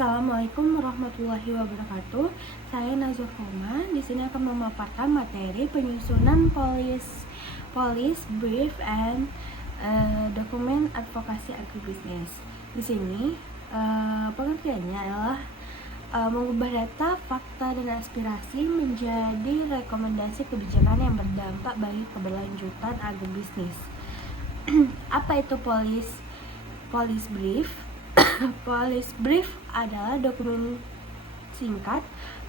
Assalamualaikum warahmatullahi wabarakatuh. Saya Nazur Koma. Di sini akan memaparkan materi penyusunan polis brief and dokumen advokasi agribisnis. Di sini pengertiannya adalah mengubah data, fakta, dan aspirasi menjadi rekomendasi kebijakan yang berdampak bagi keberlanjutan agribisnis. Apa itu polis brief? Polis brief adalah dokumen singkat,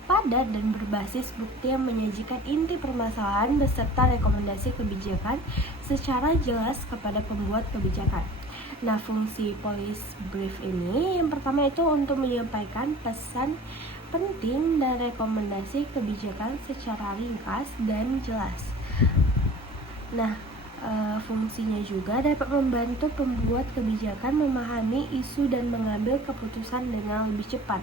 padat, dan berbasis bukti yang menyajikan inti permasalahan beserta rekomendasi kebijakan secara jelas kepada pembuat kebijakan. Nah, fungsi polis brief ini yang pertama itu untuk menyampaikan pesan penting dan rekomendasi kebijakan secara ringkas dan jelas. Nah, fungsinya juga dapat membantu pembuat kebijakan memahami isu dan mengambil keputusan dengan lebih cepat.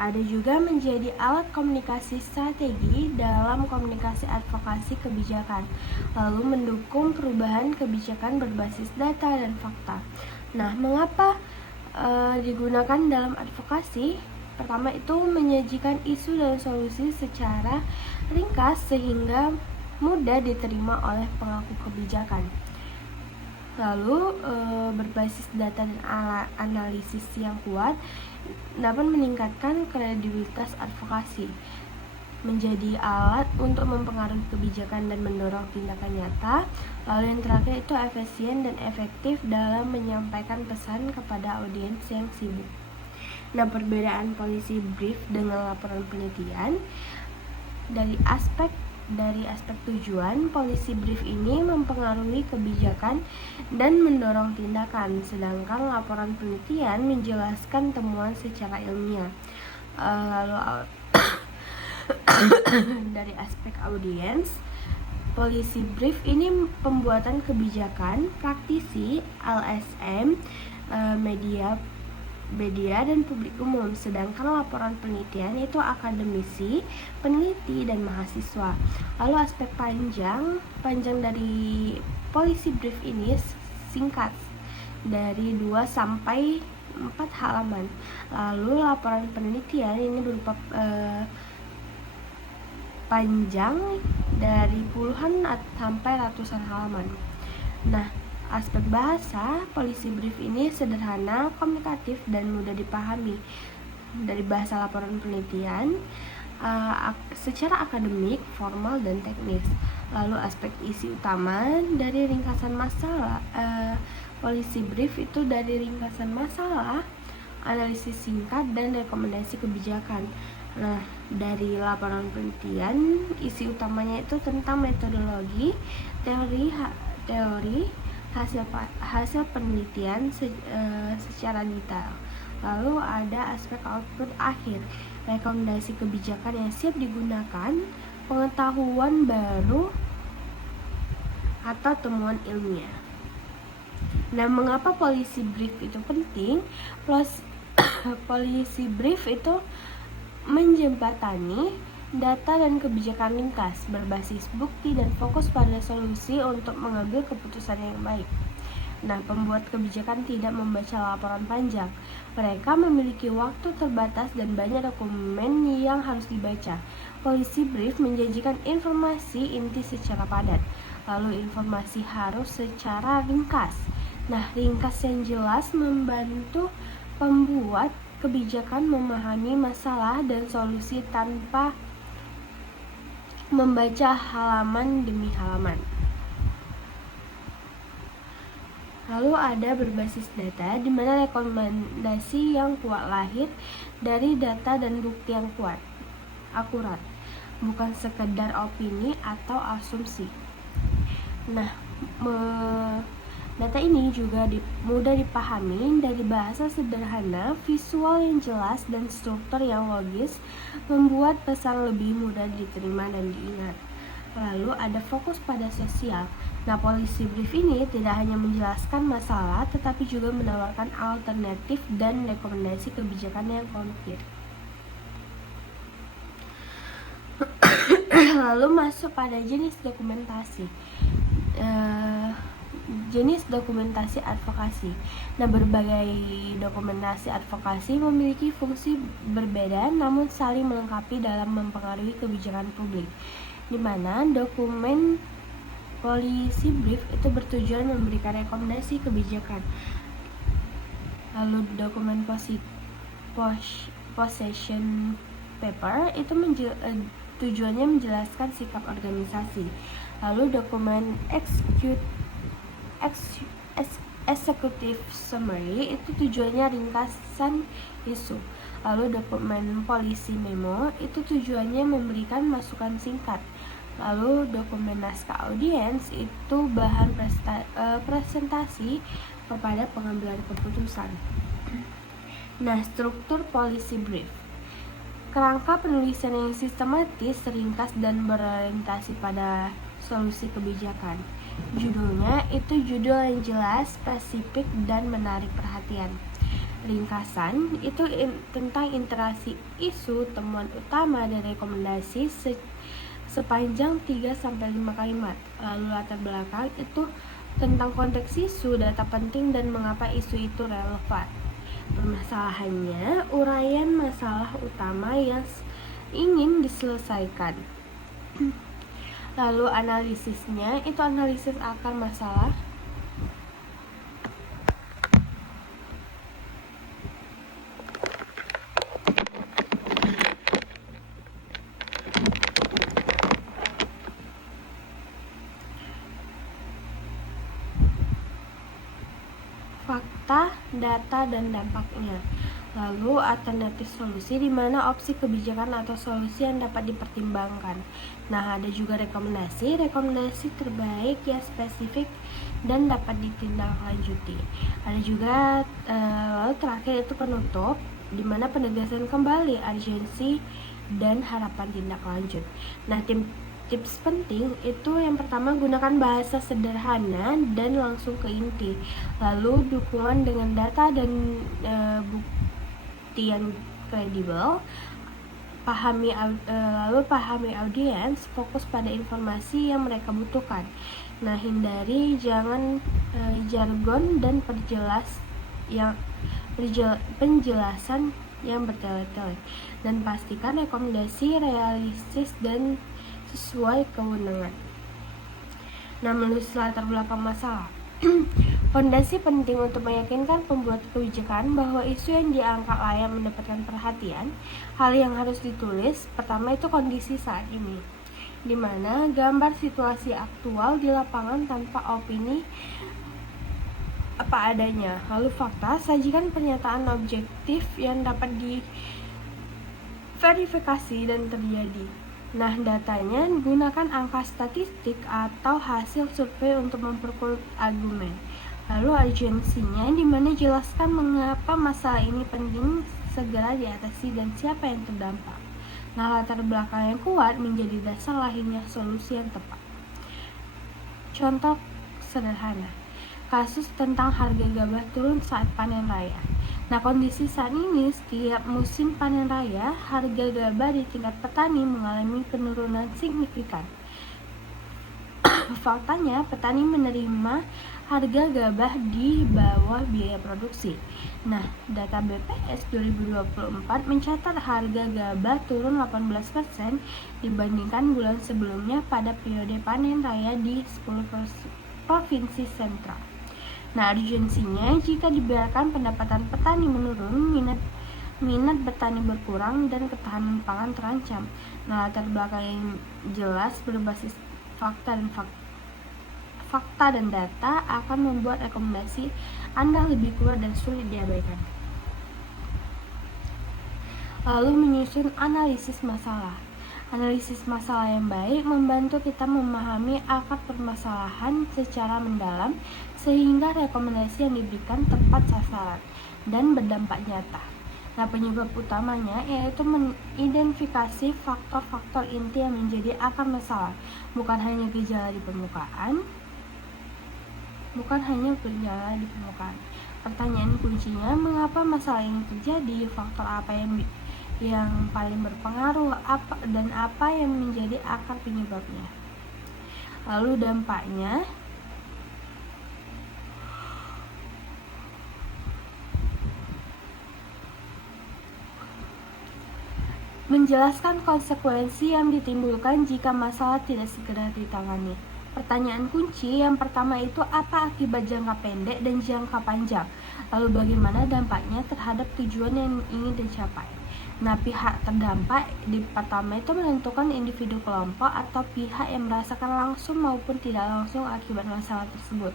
Ada juga menjadi alat komunikasi strategi dalam komunikasi advokasi kebijakan, lalu mendukung perubahan kebijakan berbasis data dan fakta. Nah, mengapa digunakan dalam advokasi? Pertama itu menyajikan isu dan solusi secara ringkas sehingga mudah diterima oleh pelaku kebijakan. Lalu berbasis data dan analisis yang kuat dapat meningkatkan kredibilitas advokasi, menjadi alat untuk mempengaruhi kebijakan dan mendorong tindakan nyata. Lalu yang terakhir itu efisien dan efektif dalam menyampaikan pesan kepada audiens yang sibuk. Nah, perbedaan polisi brief dengan laporan penelitian dari aspek tujuan, polisi brief ini mempengaruhi kebijakan dan mendorong tindakan, sedangkan laporan penelitian menjelaskan temuan secara ilmiah. Lalu dari aspek audiens, polisi brief ini pembuatan kebijakan, praktisi, LSM, media dan publik umum, sedangkan laporan penelitian itu akademisi, peneliti, dan mahasiswa. Lalu aspek panjang dari polisi brief ini singkat, dari 2 sampai 4 halaman. Lalu laporan penelitian ini berupa panjang dari puluhan sampai ratusan halaman. Nah, aspek bahasa, polisi brief ini sederhana, komunikatif, dan mudah dipahami. Dari bahasa laporan penelitian, secara akademik, formal, dan teknis. Lalu aspek isi utama dari ringkasan masalah, polisi brief itu dari ringkasan masalah, analisis singkat, dan rekomendasi kebijakan. Nah, dari laporan penelitian, isi utamanya itu tentang metodologi, teori, hasil penelitian secara detail. Lalu ada aspek output akhir, rekomendasi kebijakan yang siap digunakan, pengetahuan baru atau temuan ilmiah. Nah, mengapa polisi brief itu penting? Polisi brief itu menjembatani data dan kebijakan ringkas, berbasis bukti, dan fokus pada solusi untuk mengambil keputusan yang baik. Nah, pembuat kebijakan tidak membaca laporan panjang. Mereka memiliki waktu terbatas dan banyak dokumen yang harus dibaca. Polisi brief menjanjikan informasi inti secara padat, lalu informasi harus secara ringkas. Nah, ringkas yang jelas membantu pembuat kebijakan memahami masalah dan solusi tanpa membaca halaman demi halaman. Lalu ada berbasis data, di mana rekomendasi yang kuat lahir dari data dan bukti yang akurat, bukan sekedar opini atau asumsi. Nah, data ini juga mudah dipahami dari bahasa sederhana, visual yang jelas, dan struktur yang logis, membuat pesan lebih mudah diterima dan diingat. Lalu ada fokus pada sosial. Nah, polisi brief ini tidak hanya menjelaskan masalah, tetapi juga menawarkan alternatif dan rekomendasi kebijakan yang konkret. Lalu masuk pada jenis dokumentasi. jenis dokumentasi advokasi. Nah, berbagai dokumentasi advokasi memiliki fungsi berbeda namun saling melengkapi dalam mempengaruhi kebijakan publik, di mana dokumen policy brief itu bertujuan memberikan rekomendasi kebijakan. Lalu dokumen position paper itu tujuannya menjelaskan sikap organisasi. Lalu dokumen executive summary itu tujuannya ringkasan isu. Lalu dokumen policy memo itu tujuannya memberikan masukan singkat. Lalu dokumen naskah audiens itu bahan presentasi kepada pengambilan keputusan. Nah, struktur policy brief. Kerangka penulisan yang sistematis, ringkas, dan berorientasi pada solusi kebijakan. Judulnya itu judul yang jelas, spesifik, dan menarik perhatian. Ringkasan itu tentang interaksi isu, temuan utama, dan rekomendasi sepanjang 3-5 kalimat. Lalu latar belakang itu tentang konteks isu, data penting, dan mengapa isu itu relevan. Permasalahannya, uraian masalah utama yang ingin diselesaikan. Lalu analisisnya itu analisis akar masalah, fakta, data, dan dampaknya. Lalu alternatif solusi, di mana opsi kebijakan atau solusi yang dapat dipertimbangkan. Nah, ada juga rekomendasi terbaik yang spesifik dan dapat ditindaklanjuti. Ada juga lalu terakhir itu penutup, di mana penegasan kembali urgensi dan harapan tindak lanjut. Nah, tips penting itu yang pertama, gunakan bahasa sederhana dan langsung ke inti. Lalu dukungan dengan data dan bukti yang kredibel. Lalu pahami audiens, fokus pada informasi yang mereka butuhkan. Nah, hindari jargon dan penjelasan yang bertele-tele, dan pastikan rekomendasi realistis dan sesuai kewenangan. Nah, menulis latar belakang masalah. Fondasi penting untuk meyakinkan pembuat kebijakan bahwa isu yang diangkat layak mendapatkan perhatian. Hal yang harus ditulis pertama itu kondisi saat ini, di mana gambar situasi aktual di lapangan tanpa opini apa adanya. Lalu fakta, sajikan pernyataan objektif yang dapat diverifikasi dan terjadi. Nah, datanya gunakan angka statistik atau hasil survei untuk memperkuat argumen. Lalu urgensinya, di mana jelaskan mengapa masalah ini penting segera diatasi dan siapa yang terdampak. Nah, latar belakang yang kuat menjadi dasar lahirnya solusi yang tepat. Contoh sederhana, kasus tentang harga gabah turun saat panen raya. Nah, kondisi saat ini setiap musim panen raya, harga gabah di tingkat petani mengalami penurunan signifikan. Faktanya, petani menerima harga gabah di bawah biaya produksi. Nah, data BPS 2024 mencatat harga gabah turun 18% dibandingkan bulan sebelumnya pada periode panen raya di 10 provinsi sentral. Nah, urgensinya, jika dibiarkan pendapatan petani menurun, minat petani berkurang dan ketahanan pangan terancam. Nah, latar belakang yang jelas berbasis fakta dan data akan membuat rekomendasi Anda lebih kuat dan sulit diabaikan. Lalu menyusun analisis masalah. Analisis masalah yang baik membantu kita memahami akar permasalahan secara mendalam sehingga rekomendasi yang diberikan tepat sasaran dan berdampak nyata. Nah, penyebab utamanya yaitu mengidentifikasi faktor-faktor inti yang menjadi akar masalah, bukan hanya gejala di permukaan. Pertanyaan kuncinya, mengapa masalah ini terjadi, faktor apa yang paling berpengaruh, dan apa yang menjadi akar penyebabnya. Lalu dampaknya, menjelaskan konsekuensi yang ditimbulkan jika masalah tidak segera ditangani. Pertanyaan kunci yang pertama itu apa akibat jangka pendek dan jangka panjang? Lalu bagaimana dampaknya terhadap tujuan yang ingin dicapai? Nah, pihak terdampak di pertama itu menentukan individu, kelompok, atau pihak yang merasakan langsung maupun tidak langsung akibat masalah tersebut.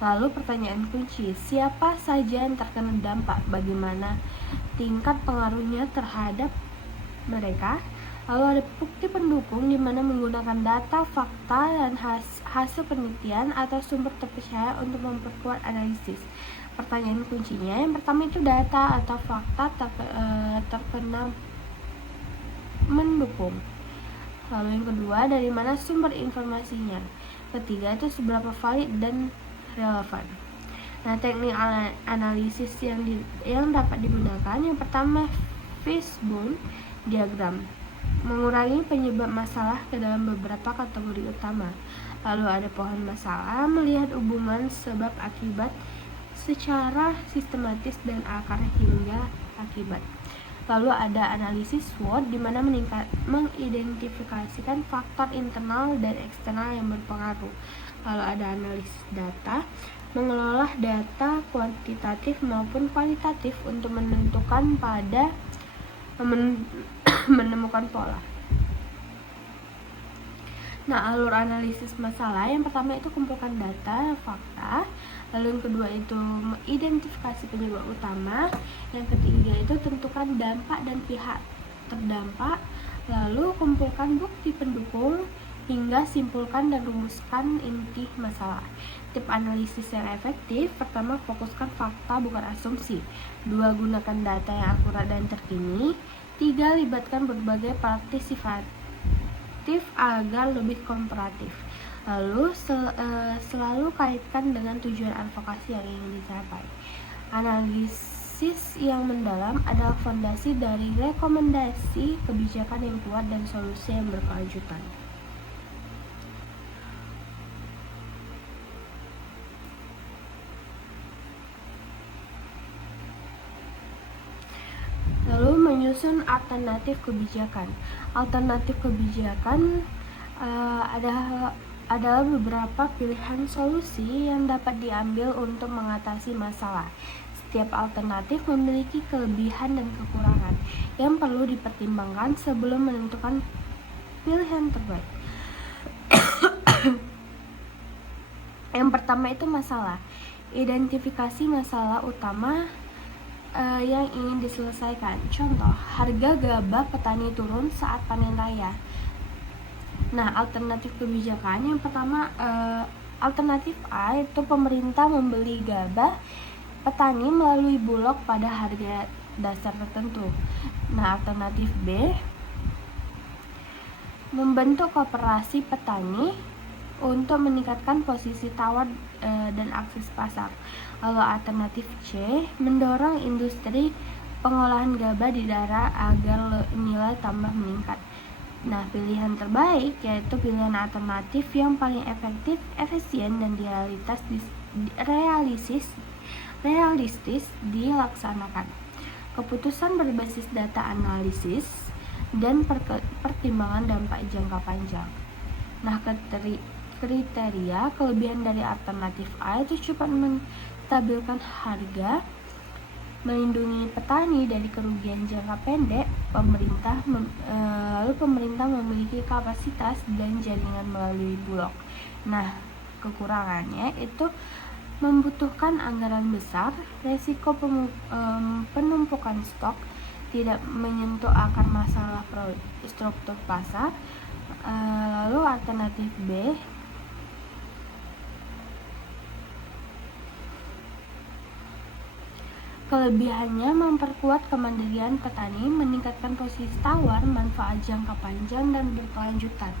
Lalu pertanyaan kunci, siapa saja yang terkena dampak? Bagaimana tingkat pengaruhnya terhadap mereka? Lalu ada bukti pendukung di mana menggunakan data, fakta, dan hasil penelitian atau sumber terpercaya untuk memperkuat analisis. Pertanyaan kuncinya yang pertama itu data atau fakta terkena mendukung. Lalu yang kedua, dari mana sumber informasinya. Ketiga itu seberapa valid dan relevan. Nah, teknik analisis yang dapat digunakan yang pertama fishbone diagram, mengurangi penyebab masalah ke dalam beberapa kategori utama. Lalu ada pohon masalah, melihat hubungan sebab akibat secara sistematis dan akar hingga akibat. Lalu ada analisis SWOT di mana mengidentifikasikan faktor internal dan eksternal yang berpengaruh. Lalu ada analisis data, mengelola data kuantitatif maupun kualitatif untuk menemukan pola. Nah, alur analisis masalah yang pertama itu kumpulkan data, fakta. Lalu yang kedua itu identifikasi penyebab utama. Yang ketiga itu tentukan dampak dan pihak terdampak. Lalu kumpulkan bukti pendukung hingga simpulkan dan rumuskan inti masalah. Tip analisis yang efektif, pertama fokuskan fakta bukan asumsi. 2. Gunakan data yang akurat dan terkini. 3. Libatkan berbagai partisipatif agar lebih komparatif. Lalu selalu kaitkan dengan tujuan advokasi yang ingin dicapai. Analisis yang mendalam adalah fondasi dari rekomendasi kebijakan yang kuat dan solusi yang berkelanjutan. Lalu menyusun alternatif kebijakan. Alternatif kebijakan adalah beberapa pilihan solusi yang dapat diambil untuk mengatasi masalah. Setiap alternatif memiliki kelebihan dan kekurangan yang perlu dipertimbangkan sebelum menentukan pilihan terbaik. Yang pertama itu masalah. Identifikasi masalah utama yang ingin diselesaikan. Contoh, harga gabah petani turun saat panen raya. Nah, alternatif kebijakan yang pertama, alternatif A itu pemerintah membeli gabah petani melalui bulog pada harga dasar tertentu. Nah, alternatif B, membentuk koperasi petani untuk meningkatkan posisi tawar dan akses pasar. Lalu alternatif C, mendorong industri pengolahan gabah di daerah agar nilai tambah meningkat. Nah, pilihan terbaik yaitu pilihan alternatif yang paling efektif, efisien, dan realistis dilaksanakan. Keputusan berbasis data analisis dan pertimbangan dampak jangka panjang. Nah, kriteria kelebihan dari alternatif A itu cepat menstabilkan harga, melindungi petani dari kerugian jangka pendek, lalu pemerintah memiliki kapasitas dan jaringan melalui bulog. Nah, kekurangannya itu membutuhkan anggaran besar, resiko penumpukan stok, tidak menyentuh akar masalah struktur pasar. Lalu alternatif B, kelebihannya memperkuat kemandirian petani, meningkatkan posisi tawar, manfaat jangka panjang, dan berkelanjutan.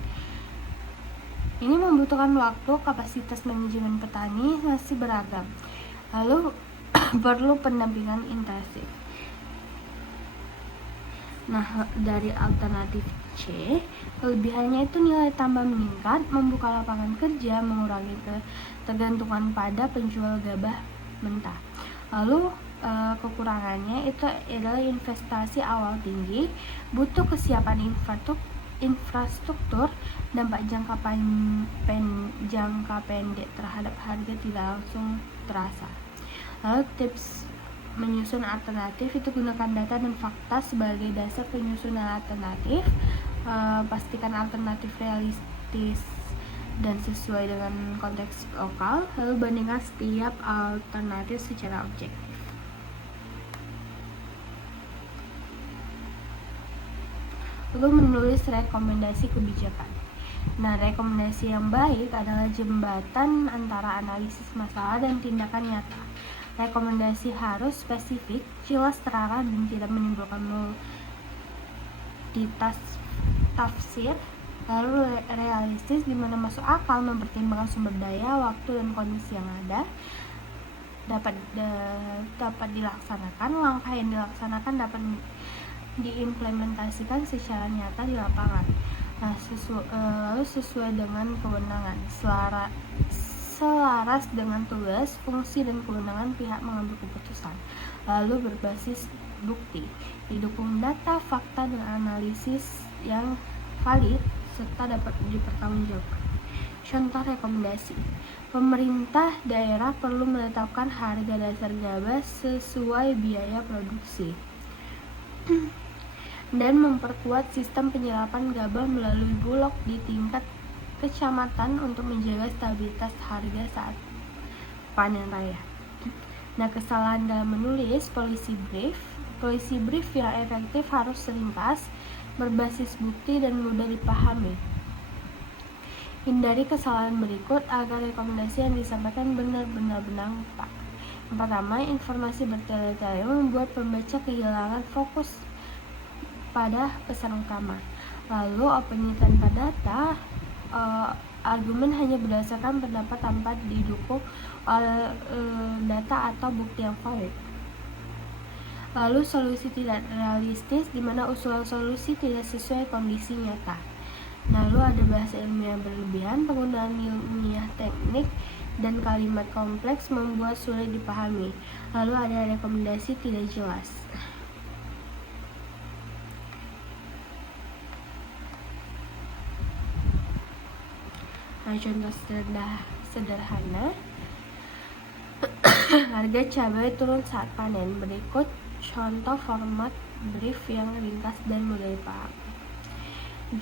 Ini membutuhkan waktu, kapasitas manajemen petani masih beragam. Lalu perlu pendampingan intensif. Nah, dari alternatif C, kelebihannya itu nilai tambah meningkat, membuka lapangan kerja, mengurangi ketergantungan pada penjual gabah mentah. Lalu kekurangannya itu adalah investasi awal tinggi, butuh kesiapan infrastruktur, dampak jangka pendek terhadap harga tidak langsung terasa. Lalu tips menyusun alternatif itu gunakan data dan fakta sebagai dasar penyusunan alternatif. Pastikan alternatif realistis dan sesuai dengan konteks lokal, lalu bandingkan setiap alternatif secara objektif. Lalu menulis rekomendasi kebijakan. Nah, rekomendasi yang baik adalah jembatan antara analisis masalah dan tindakan nyata. Rekomendasi harus spesifik, jelas, terarah, dan tidak menimbulkan multitafsir. Lalu realistis, di mana masuk akal, mempertimbangkan sumber daya, waktu, dan kondisi yang ada, dapat dilaksanakan. Langkah yang dilaksanakan dapat diimplementasikan secara nyata di lapangan. Nah, lalu sesuai dengan kewenangan, selaras dengan tugas, fungsi, dan kewenangan pihak mengambil keputusan. Lalu berbasis bukti, didukung data, fakta, dan analisis yang valid serta dapat dipertanggungjawabkan. Contoh rekomendasi: pemerintah daerah perlu menetapkan harga dasar gabah sesuai biaya produksi dan memperkuat sistem penyerapan gabah melalui bulog di tingkat kecamatan untuk menjaga stabilitas harga saat panen raya. Nah, kesalahan dalam menulis policy brief yang efektif harus ringkas, berbasis bukti, dan mudah dipahami. Hindari kesalahan berikut agar rekomendasi yang disampaikan benar-benar tepat. Yang pertama, informasi bertele-tele membuat pembaca kehilangan fokus pada pesan utama. Lalu opini tanpa data, argumen hanya berdasarkan pendapat tanpa didukung oleh data atau bukti yang valid. Lalu solusi tidak realistis, di mana usulan solusi tidak sesuai kondisi nyata. Lalu ada bahasa ilmiah berlebihan, penggunaan ilmiah teknik, dan kalimat kompleks membuat sulit dipahami. Lalu ada rekomendasi tidak jelas. Nah, contoh sederhana harga cabai turun saat panen. Berikut contoh format brief yang ringkas dan mudah dipahami.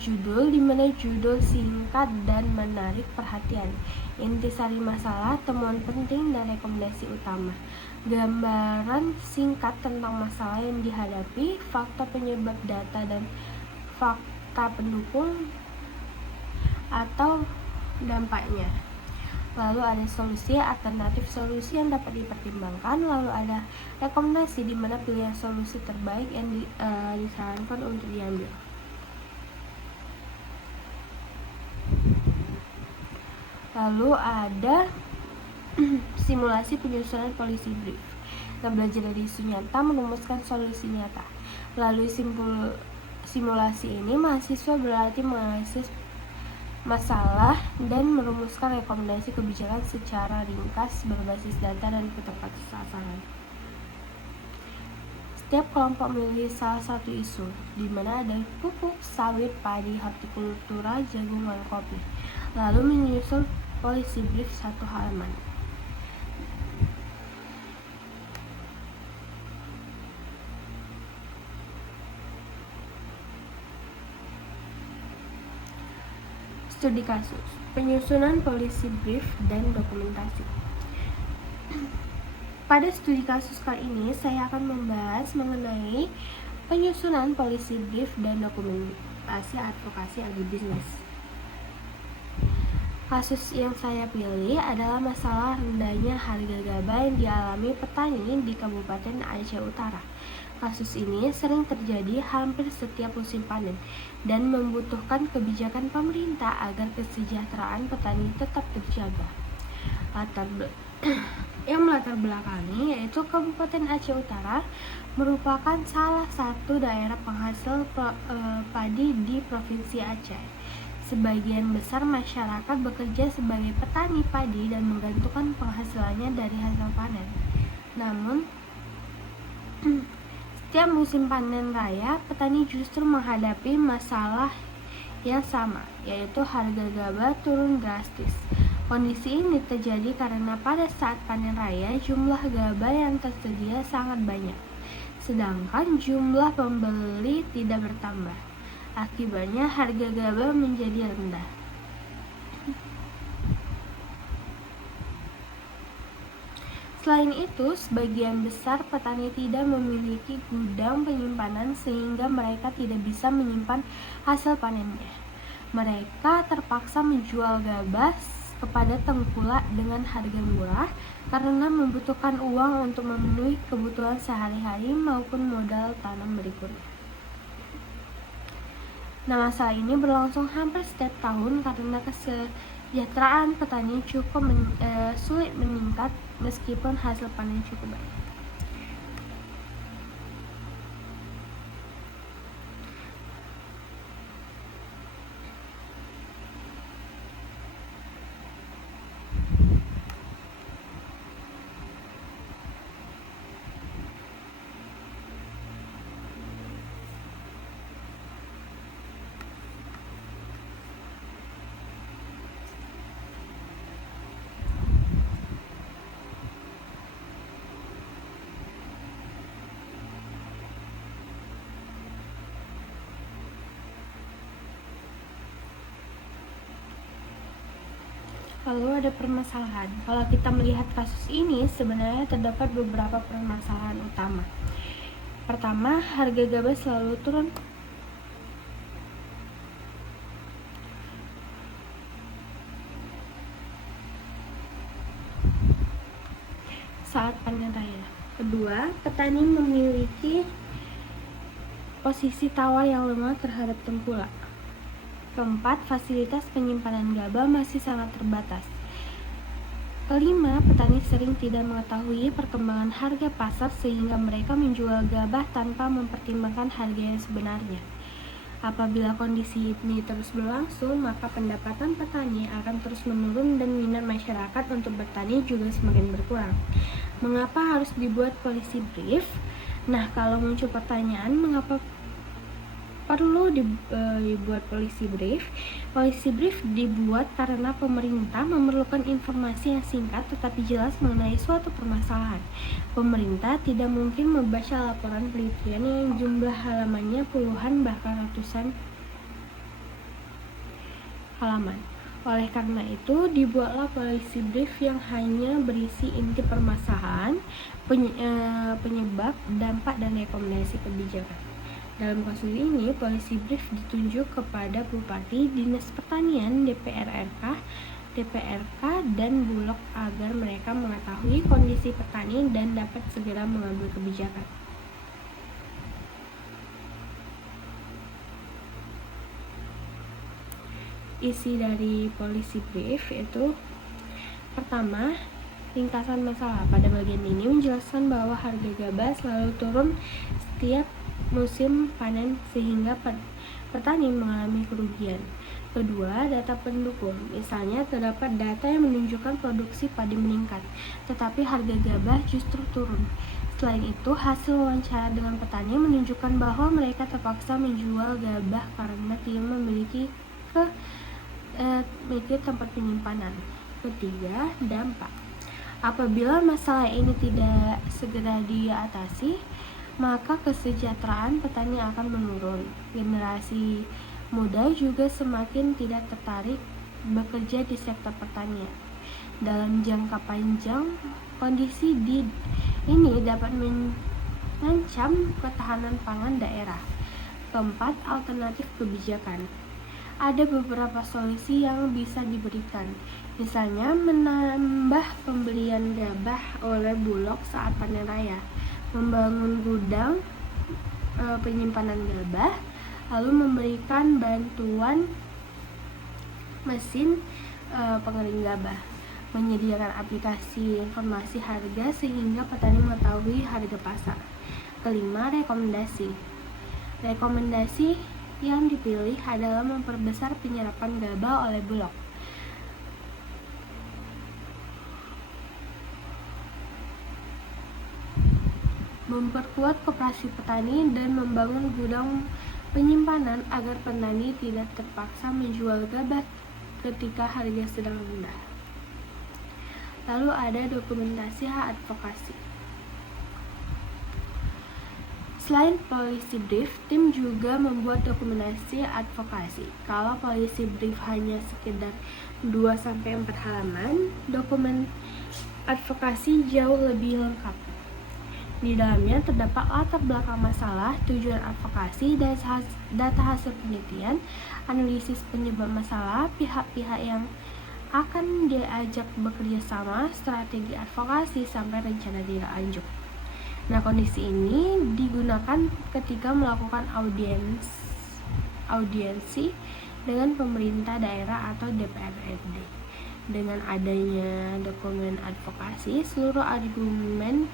Judul, di mana judul singkat dan menarik perhatian. Intisari masalah, temuan penting, dan rekomendasi utama. Gambaran singkat tentang masalah yang dihadapi, fakta penyebab, data, dan fakta pendukung atau dampaknya. Lalu ada solusi, alternatif solusi yang dapat dipertimbangkan. Lalu ada rekomendasi, di mana pilihan solusi terbaik yang disarankan untuk diambil. Lalu ada simulasi penyusunan policy brief. Nah, belajar dari isu nyata, merumuskan solusi nyata. Melalui simulasi ini, mahasiswa berlatih menganalisis masalah dan merumuskan rekomendasi kebijakan secara ringkas, berbasis data, dan tepat sasaran. Setiap kelompok memilih salah satu isu, di mana ada pupuk, sawit, padi, hortikultura, jagung, dan kopi. Lalu menyusun policy brief 1 halaman. Studi kasus, penyusunan policy brief, dan dokumentasi. Pada studi kasus kali ini, saya akan membahas mengenai penyusunan policy brief dan dokumentasi advokasi agribisnis. Kasus yang saya pilih adalah masalah rendahnya harga gabah yang dialami petani di Kabupaten Aceh Utara. Kasus ini sering terjadi hampir setiap musim panen dan membutuhkan kebijakan pemerintah agar kesejahteraan petani tetap terjaga. Yang melatar belakangi yaitu Kabupaten Aceh Utara merupakan salah satu daerah penghasil padi di Provinsi Aceh. Sebagian besar masyarakat bekerja sebagai petani padi dan menggantungkan penghasilannya dari hasil panen. Namun, Setiap musim panen raya, petani justru menghadapi masalah yang sama, yaitu harga gabah turun drastis. Kondisi ini terjadi karena pada saat panen raya, jumlah gabah yang tersedia sangat banyak, sedangkan jumlah pembeli tidak bertambah. Akibatnya harga gabah menjadi rendah. Selain itu, sebagian besar petani tidak memiliki gudang penyimpanan sehingga mereka tidak bisa menyimpan hasil panennya. Mereka terpaksa menjual gabah kepada tengkulak dengan harga murah karena membutuhkan uang untuk memenuhi kebutuhan sehari-hari maupun modal tanam berikutnya. Nah, masalah ini berlangsung hampir setiap tahun karena kesejahteraan petani cukup sulit meningkat meskipun hasil panen cukup baik. Lalu ada permasalahan. Kalau kita melihat kasus ini, sebenarnya terdapat beberapa permasalahan utama. Pertama, harga gabah selalu turun saat panen raya. Kedua, petani memiliki posisi tawar yang lemah terhadap tengkulak. Keempat, fasilitas penyimpanan gabah masih sangat terbatas. Kelima, petani sering tidak mengetahui perkembangan harga pasar sehingga mereka menjual gabah tanpa mempertimbangkan harga yang sebenarnya. Apabila kondisi ini terus berlangsung, maka pendapatan petani akan terus menurun dan minat masyarakat untuk bertani juga semakin berkurang. Mengapa harus dibuat policy brief? Nah, kalau muncul pertanyaan mengapa perlu dibuat policy brief? Policy brief dibuat karena pemerintah memerlukan informasi yang singkat tetapi jelas mengenai suatu permasalahan. Pemerintah tidak mungkin membaca laporan penelitian yang jumlah halamannya puluhan bahkan ratusan halaman. Oleh karena itu, dibuatlah policy brief yang hanya berisi inti permasalahan, penyebab, dampak, dan rekomendasi kebijakan. Dalam kasus ini, policy brief ditunjuk kepada Bupati, Dinas Pertanian, DPRK, dan Bulog agar mereka mengetahui kondisi petani dan dapat segera mengambil kebijakan. Isi dari policy brief itu pertama, ringkasan masalah. Pada bagian ini menjelaskan bahwa harga gabah selalu turun setiap musim panen sehingga petani mengalami kerugian. Kedua, data pendukung. Misalnya terdapat data yang menunjukkan produksi padi meningkat, tetapi harga gabah justru turun. Selain itu, hasil wawancara dengan petani menunjukkan bahwa mereka terpaksa menjual gabah karena tidak memiliki tempat penyimpanan. Ketiga, dampak. Apabila masalah ini tidak segera diatasi, maka kesejahteraan petani akan menurun. Generasi muda juga semakin tidak tertarik bekerja di sektor pertanian. Dalam jangka panjang, kondisi ini dapat mengancam ketahanan pangan daerah. Keempat, alternatif kebijakan. Ada beberapa solusi yang bisa diberikan, misalnya menambah pembelian gabah oleh Bulog saat panen raya, membangun gudang penyimpanan gabah, lalu memberikan bantuan mesin pengering gabah, menyediakan aplikasi informasi harga sehingga petani mengetahui harga pasar. Kelima, rekomendasi yang dipilih adalah memperbesar penyerapan gabah oleh Bulog. memperkuat koperasi petani, dan membangun gudang penyimpanan agar petani tidak terpaksa menjual gabah ketika harga sedang rendah. Lalu ada dokumentasi hak advokasi. Selain policy brief, tim juga membuat dokumentasi advokasi. Kalau policy brief hanya sekedar 2-4 halaman, dokumen advokasi jauh lebih lengkap. Di dalamnya terdapat latar belakang masalah, tujuan advokasi, dan data hasil penelitian, analisis penyebab masalah, pihak-pihak yang akan diajak bekerja sama, strategi advokasi, sampai rencana tindak lanjut. Nah, kondisi ini digunakan ketika melakukan audiensi dengan pemerintah daerah atau DPRD. Dengan adanya dokumen advokasi, seluruh argumen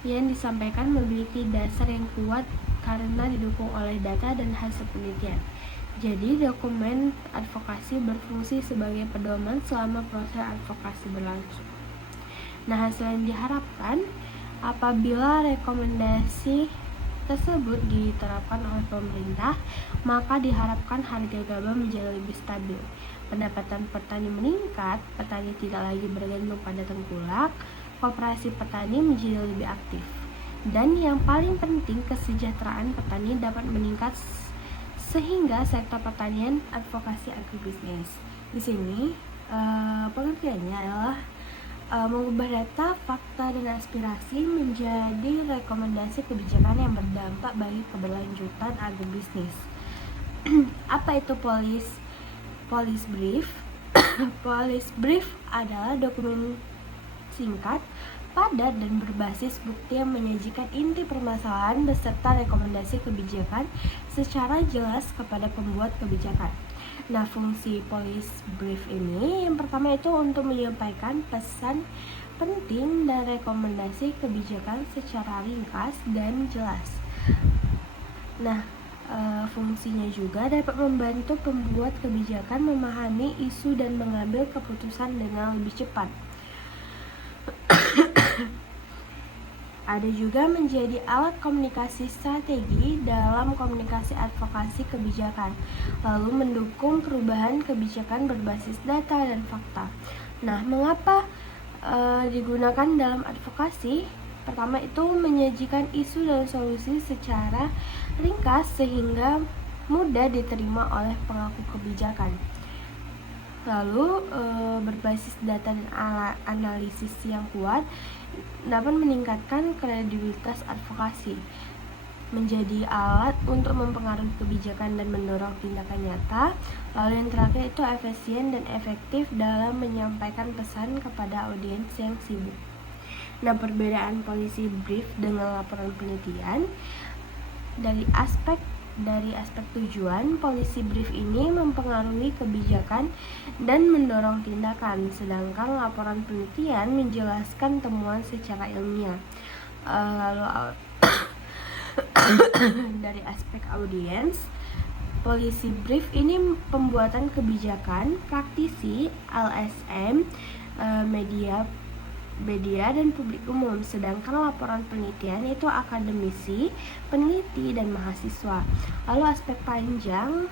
yang disampaikan memiliki dasar yang kuat karena didukung oleh data dan hasil penelitian. Jadi, dokumen advokasi berfungsi sebagai pedoman selama proses advokasi berlangsung. Nah, hasil yang diharapkan apabila rekomendasi tersebut diterapkan oleh pemerintah, maka diharapkan harga gabah menjadi lebih stabil, pendapatan petani meningkat, petani tidak lagi bergantung pada tengkulak, koperasi petani menjadi lebih aktif, dan yang paling penting, kesejahteraan petani dapat meningkat sehingga sektor pertanian advokasi agribisnis. Di sini pengertiannya adalah mengubah data, fakta, dan aspirasi menjadi rekomendasi kebijakan yang berdampak bagi keberlanjutan agribisnis. Apa itu policy brief? Policy brief adalah dokumen singkat, padat, dan berbasis bukti yang menyajikan inti permasalahan beserta rekomendasi kebijakan secara jelas kepada pembuat kebijakan. Nah, fungsi policy brief ini yang pertama itu untuk menyampaikan pesan penting dan rekomendasi kebijakan secara ringkas dan jelas. Nah, fungsinya juga dapat membantu pembuat kebijakan memahami isu dan mengambil keputusan dengan lebih cepat. Ada juga menjadi alat komunikasi strategi dalam komunikasi advokasi kebijakan, lalu mendukung perubahan kebijakan berbasis data dan fakta. Nah, mengapa digunakan dalam advokasi? Pertama itu menyajikan isu dan solusi secara ringkas sehingga mudah diterima oleh pemangku kebijakan. Lalu berbasis data dan analisis yang kuat dapat meningkatkan kredibilitas advokasi, menjadi alat untuk mempengaruhi kebijakan dan mendorong tindakan nyata. Lalu yang terakhir itu efisien dan efektif dalam menyampaikan pesan kepada audiens yang sibuk. Nah, perbedaan policy brief dengan laporan penelitian dari aspek tujuan, policy brief ini mempengaruhi kebijakan dan mendorong tindakan, sedangkan laporan penelitian menjelaskan temuan secara ilmiah. Lalu dari aspek audiens, policy brief ini pembuatan kebijakan, praktisi, LSM, media dan publik umum, sedangkan laporan penelitian itu akademisi, peneliti, dan mahasiswa. Lalu aspek panjang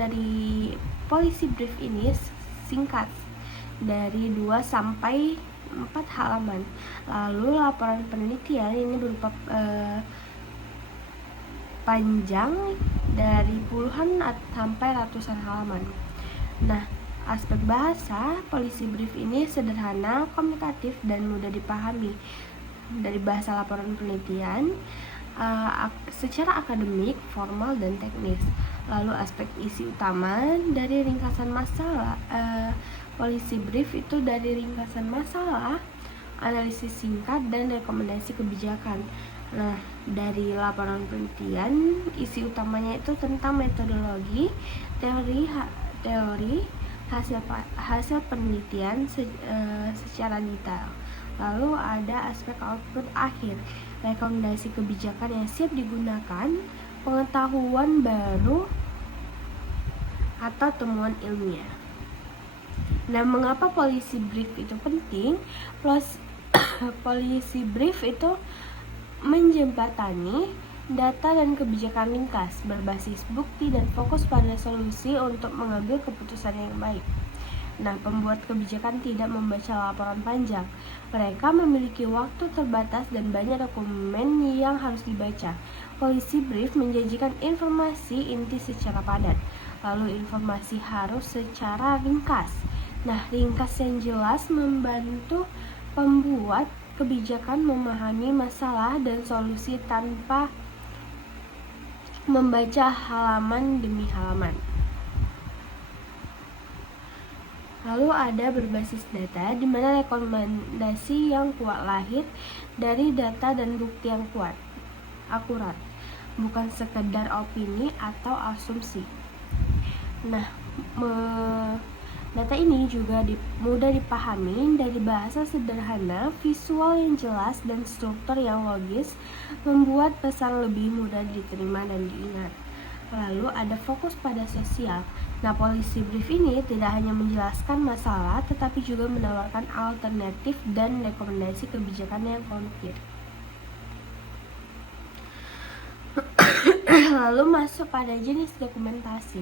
dari policy brief ini singkat, dari 2-4 halaman. Lalu laporan penelitian ini berupa panjang dari puluhan sampai ratusan halaman. Nah, aspek bahasa, policy brief ini sederhana, komunikatif, dan mudah dipahami. Dari bahasa laporan penelitian, secara akademik, formal, dan teknis. Lalu aspek isi utama dari ringkasan masalah, policy brief itu dari ringkasan masalah, analisis singkat, dan rekomendasi kebijakan. Nah, dari laporan penelitian, isi utamanya itu tentang metodologi, teori, hasil penelitian secara detail. Lalu ada aspek output akhir, rekomendasi kebijakan yang siap digunakan, pengetahuan baru, atau temuan ilmiah. Nah, mengapa policy brief itu penting? Policy brief itu menjembatani data dan kebijakan ringkas, berbasis bukti dan fokus pada solusi untuk mengambil keputusan yang baik. Nah, pembuat kebijakan tidak membaca laporan panjang. Mereka memiliki waktu terbatas dan banyak dokumen yang harus dibaca. Policy brief menjanjikan informasi inti secara padat, lalu informasi harus secara ringkas. Nah, ringkas yang jelas membantu pembuat kebijakan memahami masalah dan solusi tanpa membaca halaman demi halaman. Lalu ada berbasis data, di mana rekomendasi yang kuat lahir dari data dan bukti yang akurat, bukan sekedar opini atau asumsi. Nah, data ini juga mudah dipahami dari bahasa sederhana, visual yang jelas, dan struktur yang logis, membuat pesan lebih mudah diterima dan diingat. Lalu ada fokus pada sosial. Nah, policy brief ini tidak hanya menjelaskan masalah, tetapi juga menawarkan alternatif dan rekomendasi kebijakan yang konkret. Lalu masuk pada jenis dokumentasi.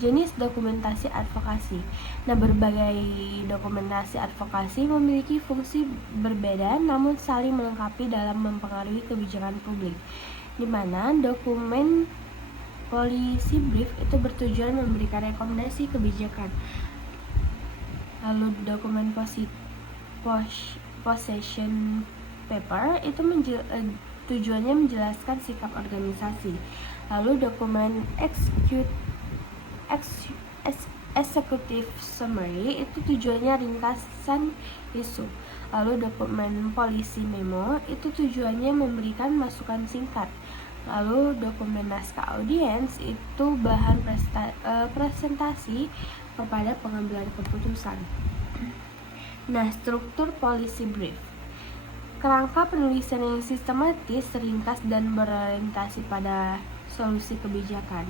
Jenis dokumentasi advokasi. Nah, berbagai dokumentasi advokasi memiliki fungsi berbeda namun saling melengkapi dalam mempengaruhi kebijakan publik, di mana dokumen policy brief itu bertujuan memberikan rekomendasi kebijakan. Lalu dokumen position paper itu tujuannya menjelaskan sikap organisasi. Lalu dokumen executive summary itu tujuannya ringkasan isu. Lalu dokumen policy memo itu tujuannya memberikan masukan singkat. Lalu dokumen naskah audiens itu bahan presentasi kepada pengambilan keputusan. Nah, struktur policy brief. Kerangka penulisan yang sistematis, ringkas, dan berorientasi pada solusi kebijakan.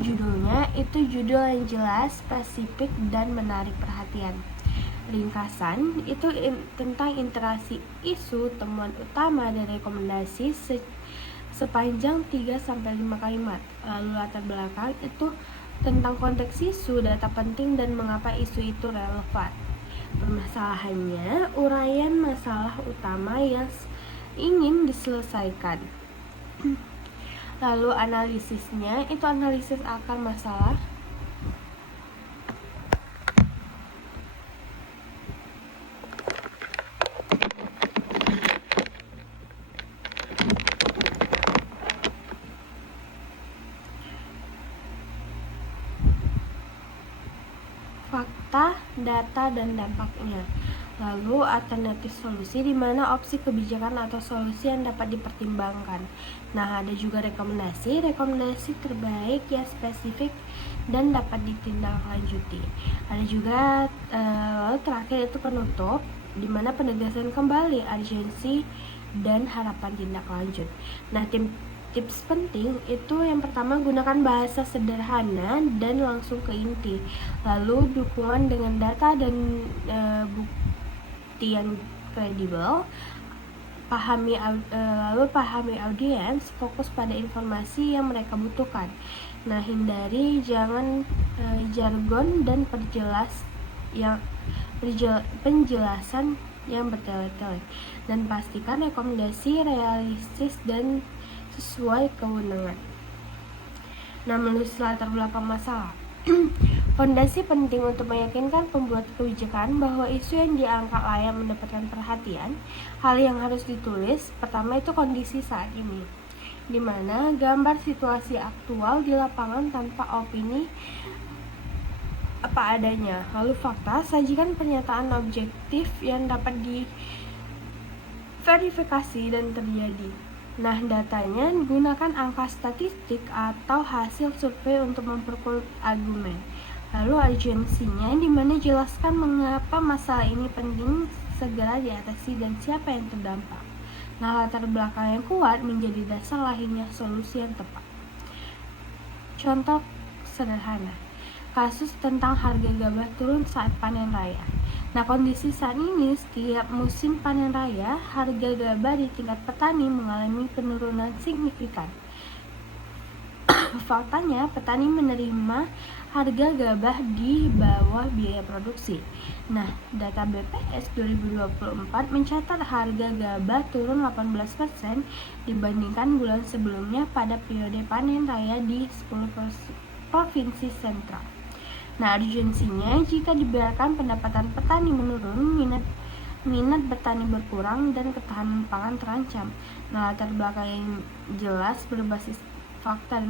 Judulnya itu judul yang jelas, spesifik, dan menarik perhatian. Ringkasan itu tentang interaksi isu, temuan utama, dan rekomendasi sepanjang 3-5 kalimat. Lalu latar belakang itu tentang konteks isu, data penting, dan mengapa isu itu relevan. Permasalahannya, uraian masalah utama yang ingin diselesaikan. Lalu analisisnya itu analisis akar masalah, fakta, data, dan dampaknya. Lalu alternatif solusi, di mana opsi kebijakan atau solusi yang dapat dipertimbangkan. Nah, ada juga rekomendasi terbaik yang spesifik dan dapat ditindaklanjuti. Ada juga lalu terakhir itu penutup, di mana penegasan kembali urgensi dan harapan tindak lanjut. Nah, tips penting itu yang pertama, gunakan bahasa sederhana dan langsung ke inti. Lalu dukungan dengan data dan bukti yang kredibel. Lalu pahami audiens, fokus pada informasi yang mereka butuhkan. Nah, hindari jargon dan penjelasan yang bertele-tele, dan pastikan rekomendasi realistis dan sesuai kewenangan. Nah, menulis latar belakang masalah. Fondasi penting untuk meyakinkan pembuat kebijakan bahwa isu yang diangkat layak mendapatkan perhatian. Hal yang harus ditulis, pertama itu kondisi saat ini, di mana gambar situasi aktual di lapangan tanpa opini apa adanya. Lalu fakta, sajikan pernyataan objektif yang dapat diverifikasi dan terjadi. Nah, datanya gunakan angka statistik atau hasil survei untuk memperkuat argumen. Lalu urgensinya, di mana jelaskan mengapa masalah ini penting segera diatasi dan siapa yang terdampak. Nah, latar belakang yang kuat menjadi dasar lahirnya solusi yang tepat. Contoh sederhana, kasus tentang harga gabah turun saat panen raya. Nah, kondisi saat ini setiap musim panen raya, harga gabah di tingkat petani mengalami penurunan signifikan. Faktanya, petani menerima harga gabah di bawah biaya produksi. Nah, data BPS 2024 mencatat harga gabah turun 18% dibandingkan bulan sebelumnya pada periode panen raya di 10 provinsi sentral. Nah, urgensinya jika dibiarkan pendapatan petani menurun, minat petani berkurang dan ketahanan pangan terancam. Nah, latar belakang yang jelas berbasis fakta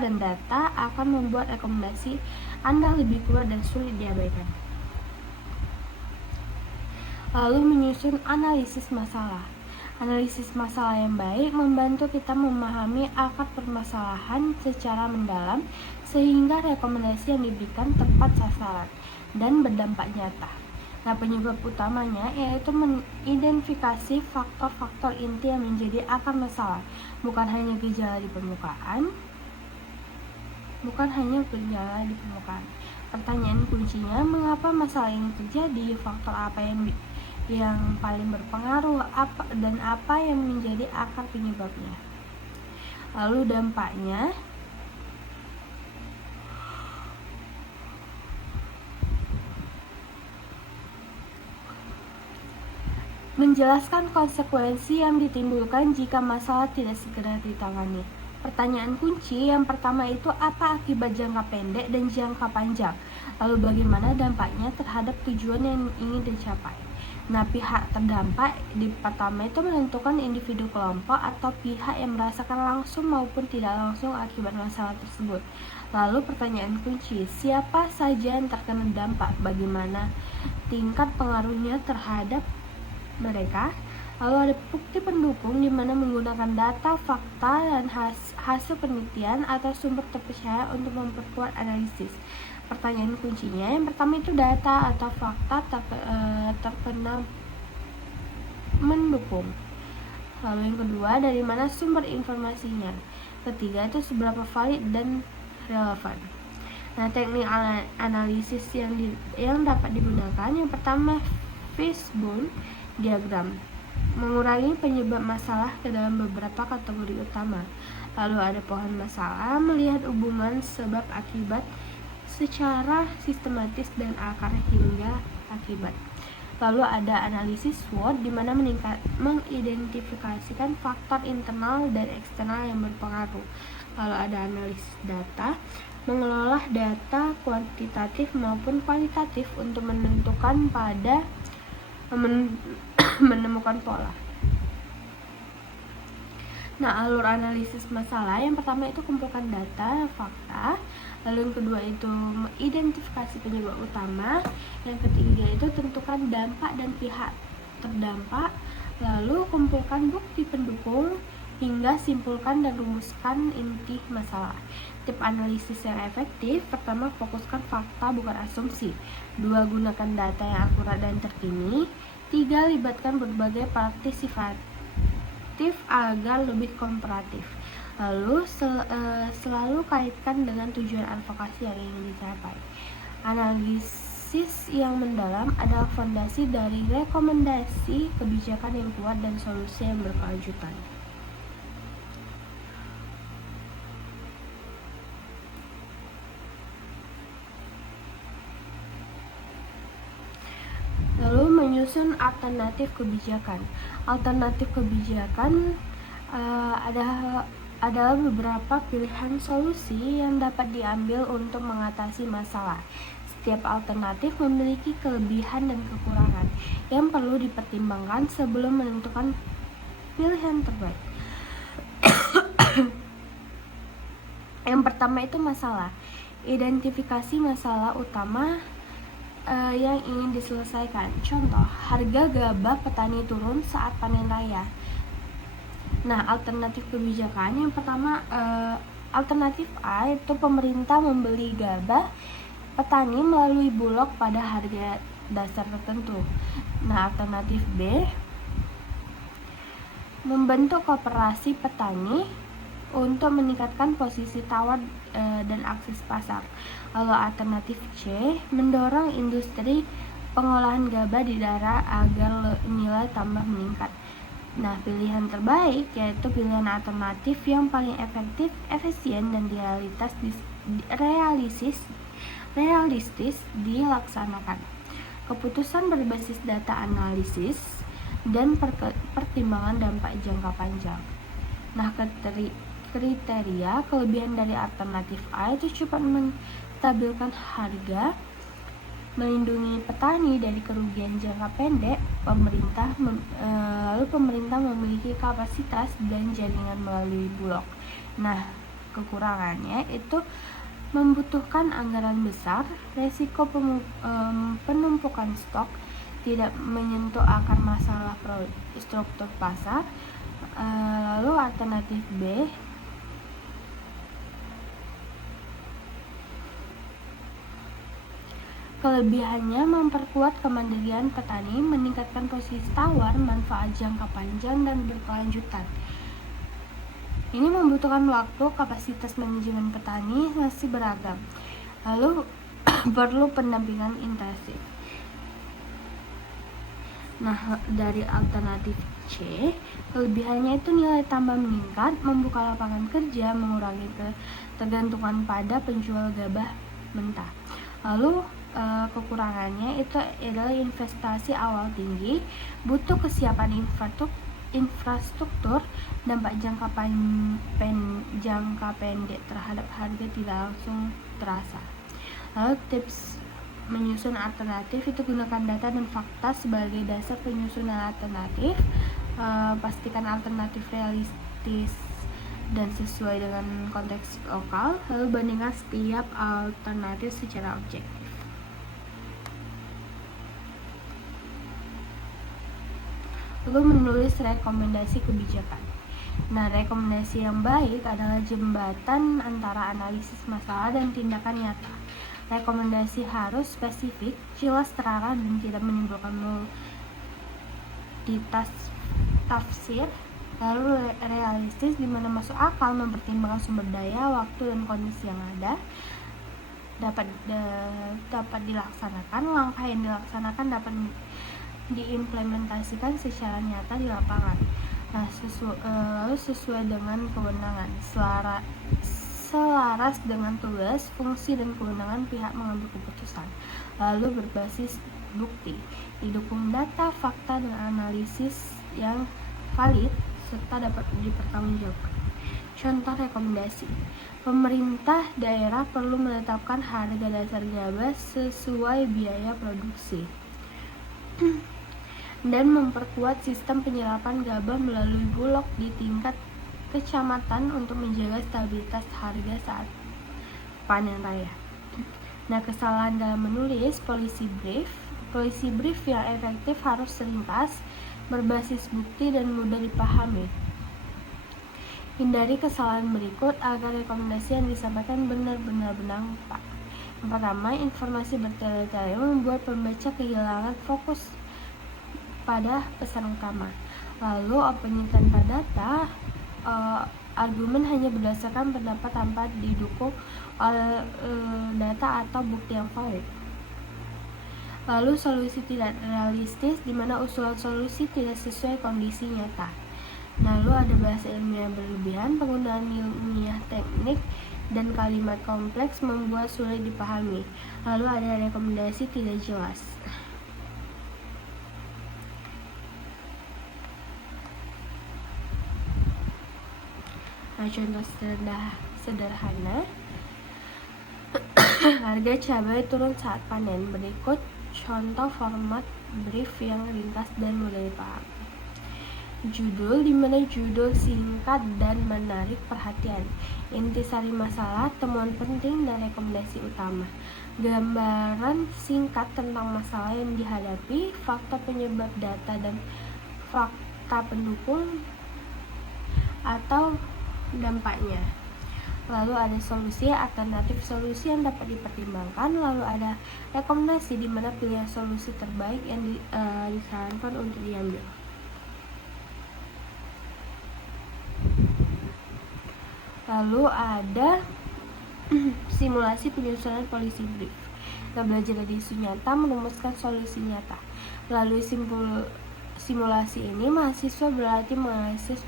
dan data akan membuat rekomendasi Anda lebih kuat dan sulit diabaikan. Lalu menyusun analisis masalah. Analisis masalah yang baik membantu kita memahami akar permasalahan secara mendalam sehingga rekomendasi yang diberikan tepat sasaran dan berdampak nyata. Nah, penyebab utamanya yaitu mengidentifikasi faktor-faktor inti yang menjadi akar masalah, bukan hanya gejala di permukaan. Pertanyaan kuncinya, mengapa masalah ini terjadi, faktor apa yang paling berpengaruh, dan apa yang menjadi akar penyebabnya. Lalu dampaknya. Menjelaskan konsekuensi yang ditimbulkan jika masalah tidak segera ditangani. Pertanyaan kunci yang pertama itu apa akibat jangka pendek dan jangka panjang? Lalu bagaimana dampaknya terhadap tujuan yang ingin dicapai? Nah, pihak terdampak di pertama itu menentukan individu, kelompok, atau pihak yang merasakan langsung maupun tidak langsung akibat masalah tersebut. Lalu pertanyaan kunci, siapa saja yang terkena dampak? Bagaimana tingkat pengaruhnya terhadap mereka? Lalu ada bukti pendukung di mana menggunakan data, fakta, dan hasil penelitian atau sumber terpercaya untuk memperkuat analisis. Pertanyaan kuncinya yang pertama itu data atau fakta terkena mendukung. Lalu yang kedua, dari mana sumber informasinya. Ketiga itu seberapa valid dan relevan. Nah, teknik analisis yang dapat digunakan, yang pertama fishbone diagram, mengurangi penyebab masalah ke dalam beberapa kategori utama. Lalu ada pohon masalah, melihat hubungan sebab akibat secara sistematis dan akar hingga akibat. Lalu ada analisis SWOT, di mana mengidentifikasikan faktor internal dan eksternal yang berpengaruh. Lalu ada analisis data, mengelola data kuantitatif maupun kualitatif untuk menemukan pola. Nah, alur analisis masalah, yang pertama itu kumpulkan data, fakta. Lalu yang kedua itu identifikasi penyebab utama. Yang ketiga itu tentukan dampak dan pihak terdampak. Lalu kumpulkan bukti pendukung hingga simpulkan dan rumuskan inti masalah. Tip analisis yang efektif, pertama fokuskan fakta bukan asumsi. 2, gunakan data yang akurat dan terkini. 3, libatkan berbagai partisipatif agar lebih komparatif. Lalu selalu kaitkan dengan tujuan advokasi yang ingin dicapai. Analisis yang mendalam adalah fondasi dari rekomendasi kebijakan yang kuat dan solusi yang berkelanjutan. Lalu menyusun alternatif kebijakan. Alternatif kebijakan adalah beberapa pilihan solusi yang dapat diambil untuk mengatasi masalah. Setiap alternatif memiliki kelebihan dan kekurangan yang perlu dipertimbangkan sebelum menentukan pilihan terbaik. Yang pertama itu masalah. Identifikasi masalah utama yang ingin diselesaikan. Contoh, harga gabah petani turun saat panen raya. Nah, alternatif kebijakan yang pertama, alternatif A itu pemerintah membeli gabah petani melalui bulog pada harga dasar tertentu. Nah, alternatif B, membentuk koperasi petani untuk meningkatkan posisi tawar dan akses pasar. Lalu alternatif C, mendorong industri pengolahan gabah di daerah agar nilai tambah meningkat. Nah, pilihan terbaik yaitu pilihan alternatif yang paling efektif, efisien, dan realistis dilaksanakan. Keputusan berbasis data analisis dan pertimbangan dampak jangka panjang. Nah, kriteria kelebihan dari alternatif A itu cepat menstabilkan harga, melindungi petani dari kerugian jangka pendek, lalu pemerintah memiliki kapasitas dan jaringan melalui Bulog. Nah, kekurangannya itu membutuhkan anggaran besar, resiko penumpukan stok, tidak menyentuh akar masalah struktur pasar. Lalu alternatif B, kelebihannya memperkuat kemandirian petani, meningkatkan posisi tawar, manfaat jangka panjang, dan berkelanjutan. Ini membutuhkan waktu, kapasitas manajemen petani masih beragam. Lalu perlu pendampingan intensif. Nah, dari alternatif C, kelebihannya itu nilai tambah meningkat, membuka lapangan kerja, mengurangi ketergantungan pada penjual gabah mentah. Lalu kekurangannya itu adalah investasi awal tinggi, butuh kesiapan infrastruktur, dampak jangka pendek terhadap harga tidak langsung terasa. Lalu tips menyusun alternatif itu gunakan data dan fakta sebagai dasar penyusunan alternatif. Pastikan alternatif realistis dan sesuai dengan konteks lokal. Lalu bandingkan setiap alternatif secara objektif. Lalu menulis rekomendasi kebijakan. Nah, rekomendasi yang baik adalah jembatan antara analisis masalah dan tindakan nyata. Rekomendasi harus spesifik, jelas, terarah, dan tidak menimbulkan multitafsir. Lalu realistis, di mana masuk akal, mempertimbangkan sumber daya, waktu, dan kondisi yang ada, dapat dilaksanakan. Langkah yang dilaksanakan dapat diimplementasikan secara nyata di lapangan. Nah, lalu sesuai dengan kewenangan, selaras dengan tugas, fungsi, dan kewenangan pihak mengambil keputusan. Lalu berbasis bukti, didukung data, fakta, dan analisis yang valid serta dapat dipertanggungjawabkan. Contoh rekomendasi: pemerintah daerah perlu menetapkan harga dasar gabah sesuai biaya produksi dan memperkuat sistem penyerapan gabah melalui Bulog di tingkat kecamatan untuk menjaga stabilitas harga saat panen raya. Nah, kesalahan dalam menulis policy brief yang efektif harus ringkas, berbasis bukti, dan mudah dipahami. Hindari kesalahan berikut agar rekomendasi yang disampaikan benar-benar tepat. Yang pertama, informasi bertele-tele membuat pembaca kehilangan fokus pada pesan utama. Lalu opening tanpa data, argumen hanya berdasarkan pendapat tanpa didukung oleh data atau bukti yang valid. Lalu solusi tidak realistis, di mana usulan solusi tidak sesuai kondisi nyata. Lalu ada bahasa ilmiah berlebihan, penggunaan ilmiah teknik, dan kalimat kompleks membuat sulit dipahami. Lalu ada rekomendasi tidak jelas. Nah, contoh sederhana harga cabai turun saat panen. Berikut contoh format brief yang ringkas dan mudah dipahami. Judul, di mana judul singkat dan menarik perhatian. Intisari masalah, temuan penting, dan rekomendasi utama. Gambaran singkat tentang masalah yang dihadapi, fakta penyebab, data, dan fakta pendukung atau dampaknya. Lalu ada solusi, alternatif solusi yang dapat dipertimbangkan. Lalu ada rekomendasi, di mana pilihan solusi terbaik yang disarankan untuk diambil. Lalu ada simulasi penyusunan polisi brief. Kita belajar dari isu nyata, merumuskan solusi nyata. Melalui simulasi ini, mahasiswa berlatih menganalisis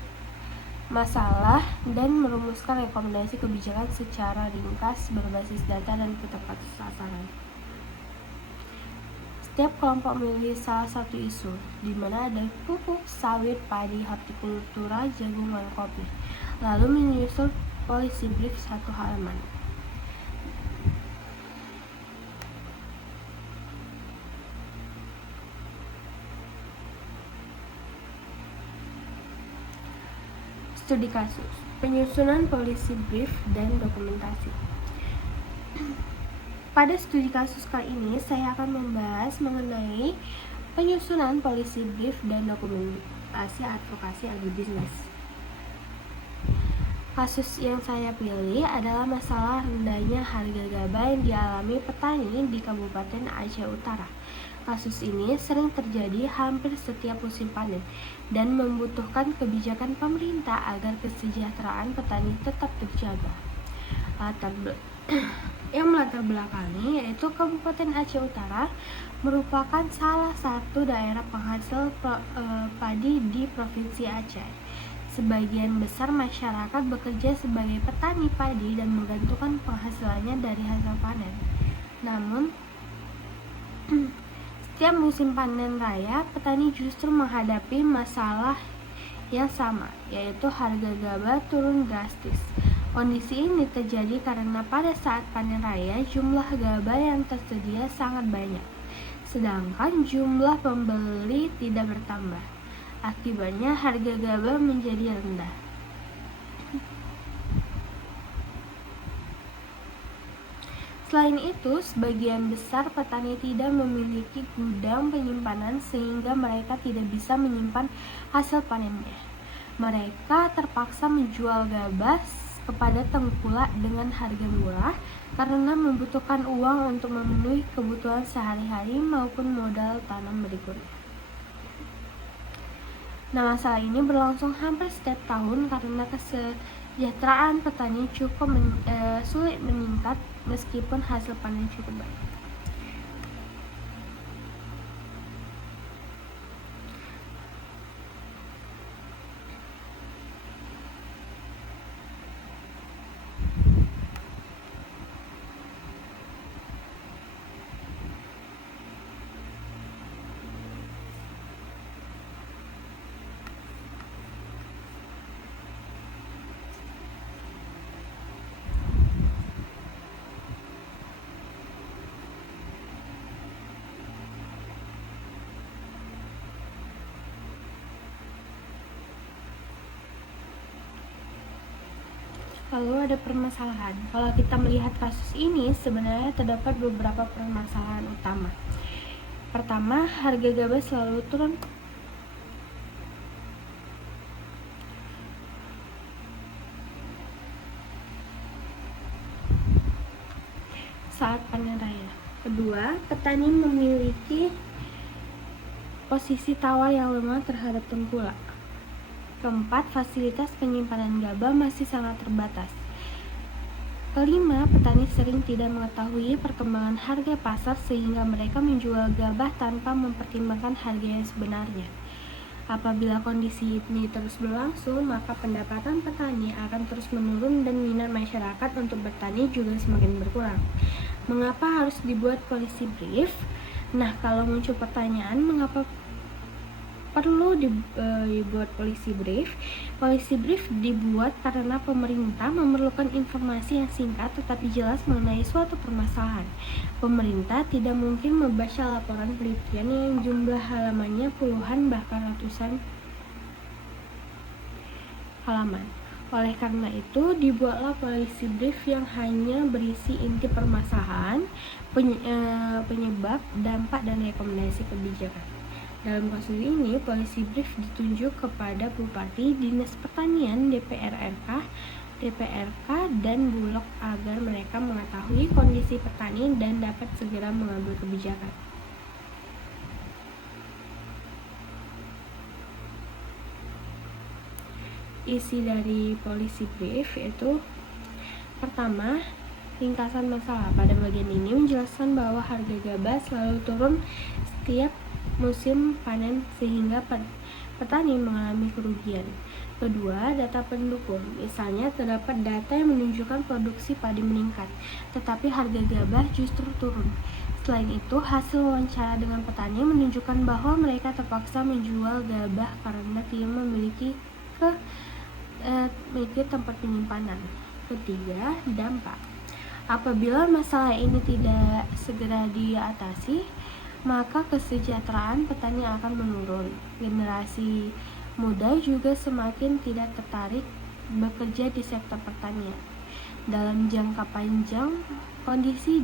masalah dan merumuskan rekomendasi kebijakan secara ringkas berbasis data dan tepat sasaran. Setiap kelompok memilih salah satu isu, di mana ada pupuk, sawit, padi, hortikultura, jagung, dan kopi. Lalu menyusun polisi brief 1 halaman. Studi kasus, penyusunan polisi brief dan dokumentasi. Pada studi kasus kali ini, saya akan membahas mengenai penyusunan polisi brief dan dokumentasi advokasi agribisnis. Kasus yang saya pilih adalah masalah rendahnya harga gabah yang dialami petani di Kabupaten Aceh Utara. Kasus ini sering terjadi hampir setiap musim panen dan membutuhkan kebijakan pemerintah agar kesejahteraan petani tetap terjaga. Yang melatar belakangi yaitu Kabupaten Aceh Utara merupakan salah satu daerah penghasil padi di Provinsi Aceh. Sebagian besar masyarakat bekerja sebagai petani padi dan menggantungkan penghasilannya dari hasil panen. Namun, setiap musim panen raya, petani justru menghadapi masalah yang sama, yaitu harga gabah turun drastis. Kondisi ini terjadi karena pada saat panen raya, jumlah gabah yang tersedia sangat banyak, sedangkan jumlah pembeli tidak bertambah. Akibatnya harga gabah menjadi rendah. Selain itu, sebagian besar petani tidak memiliki gudang penyimpanan sehingga mereka tidak bisa menyimpan hasil panennya. Mereka terpaksa menjual gabah kepada tengkulak dengan harga murah karena membutuhkan uang untuk memenuhi kebutuhan sehari-hari maupun modal tanam berikutnya. Nah, masalah ini berlangsung hampir setiap tahun karena kesejahteraan petani cukup sulit meningkat meskipun hasil panen cukup baik. Lalu ada permasalahan. Kalau kita melihat kasus ini, sebenarnya terdapat beberapa permasalahan utama. Pertama, harga gabah selalu turun saat panen raya. Kedua, petani memiliki posisi tawar yang lemah terhadap tengkulak. Keempat, fasilitas penyimpanan gabah masih sangat terbatas. Kelima, petani sering tidak mengetahui perkembangan harga pasar sehingga mereka menjual gabah tanpa mempertimbangkan harga yang sebenarnya. Apabila kondisi ini terus berlangsung, maka pendapatan petani akan terus menurun dan minat masyarakat untuk bertani juga semakin berkurang. Mengapa harus dibuat polisi brief? Nah, kalau muncul pertanyaan mengapa perlu dibuat polisi brief? Polisi brief dibuat karena pemerintah memerlukan informasi yang singkat tetapi jelas mengenai suatu permasalahan. Pemerintah tidak mungkin membaca laporan penelitian yang jumlah halamannya puluhan bahkan ratusan halaman. Oleh karena itu, dibuatlah polisi brief yang hanya berisi inti permasalahan, penyebab, dampak, dan rekomendasi kebijakan. Dalam kasus ini, polisi brief ditunjuk kepada Bupati, Dinas Pertanian, DPRK, dan Bulog agar mereka mengetahui kondisi petani dan dapat segera mengambil kebijakan. Isi dari polisi brief yaitu Pertama, ringkasan masalah. Pada bagian ini menjelaskan bahwa harga gabah selalu turun setiap musim panen sehingga petani mengalami kerugian. Kedua, data pendukung. Misalnya terdapat data yang menunjukkan produksi padi meningkat, tetapi harga gabah justru turun. Selain itu, hasil wawancara dengan petani menunjukkan bahwa mereka terpaksa menjual gabah karena tidak memiliki tempat penyimpanan. Ketiga, dampak. Apabila masalah ini tidak segera diatasi, maka kesejahteraan petani akan menurun. Generasi muda juga semakin tidak tertarik bekerja di sektor pertanian. Dalam jangka panjang, kondisi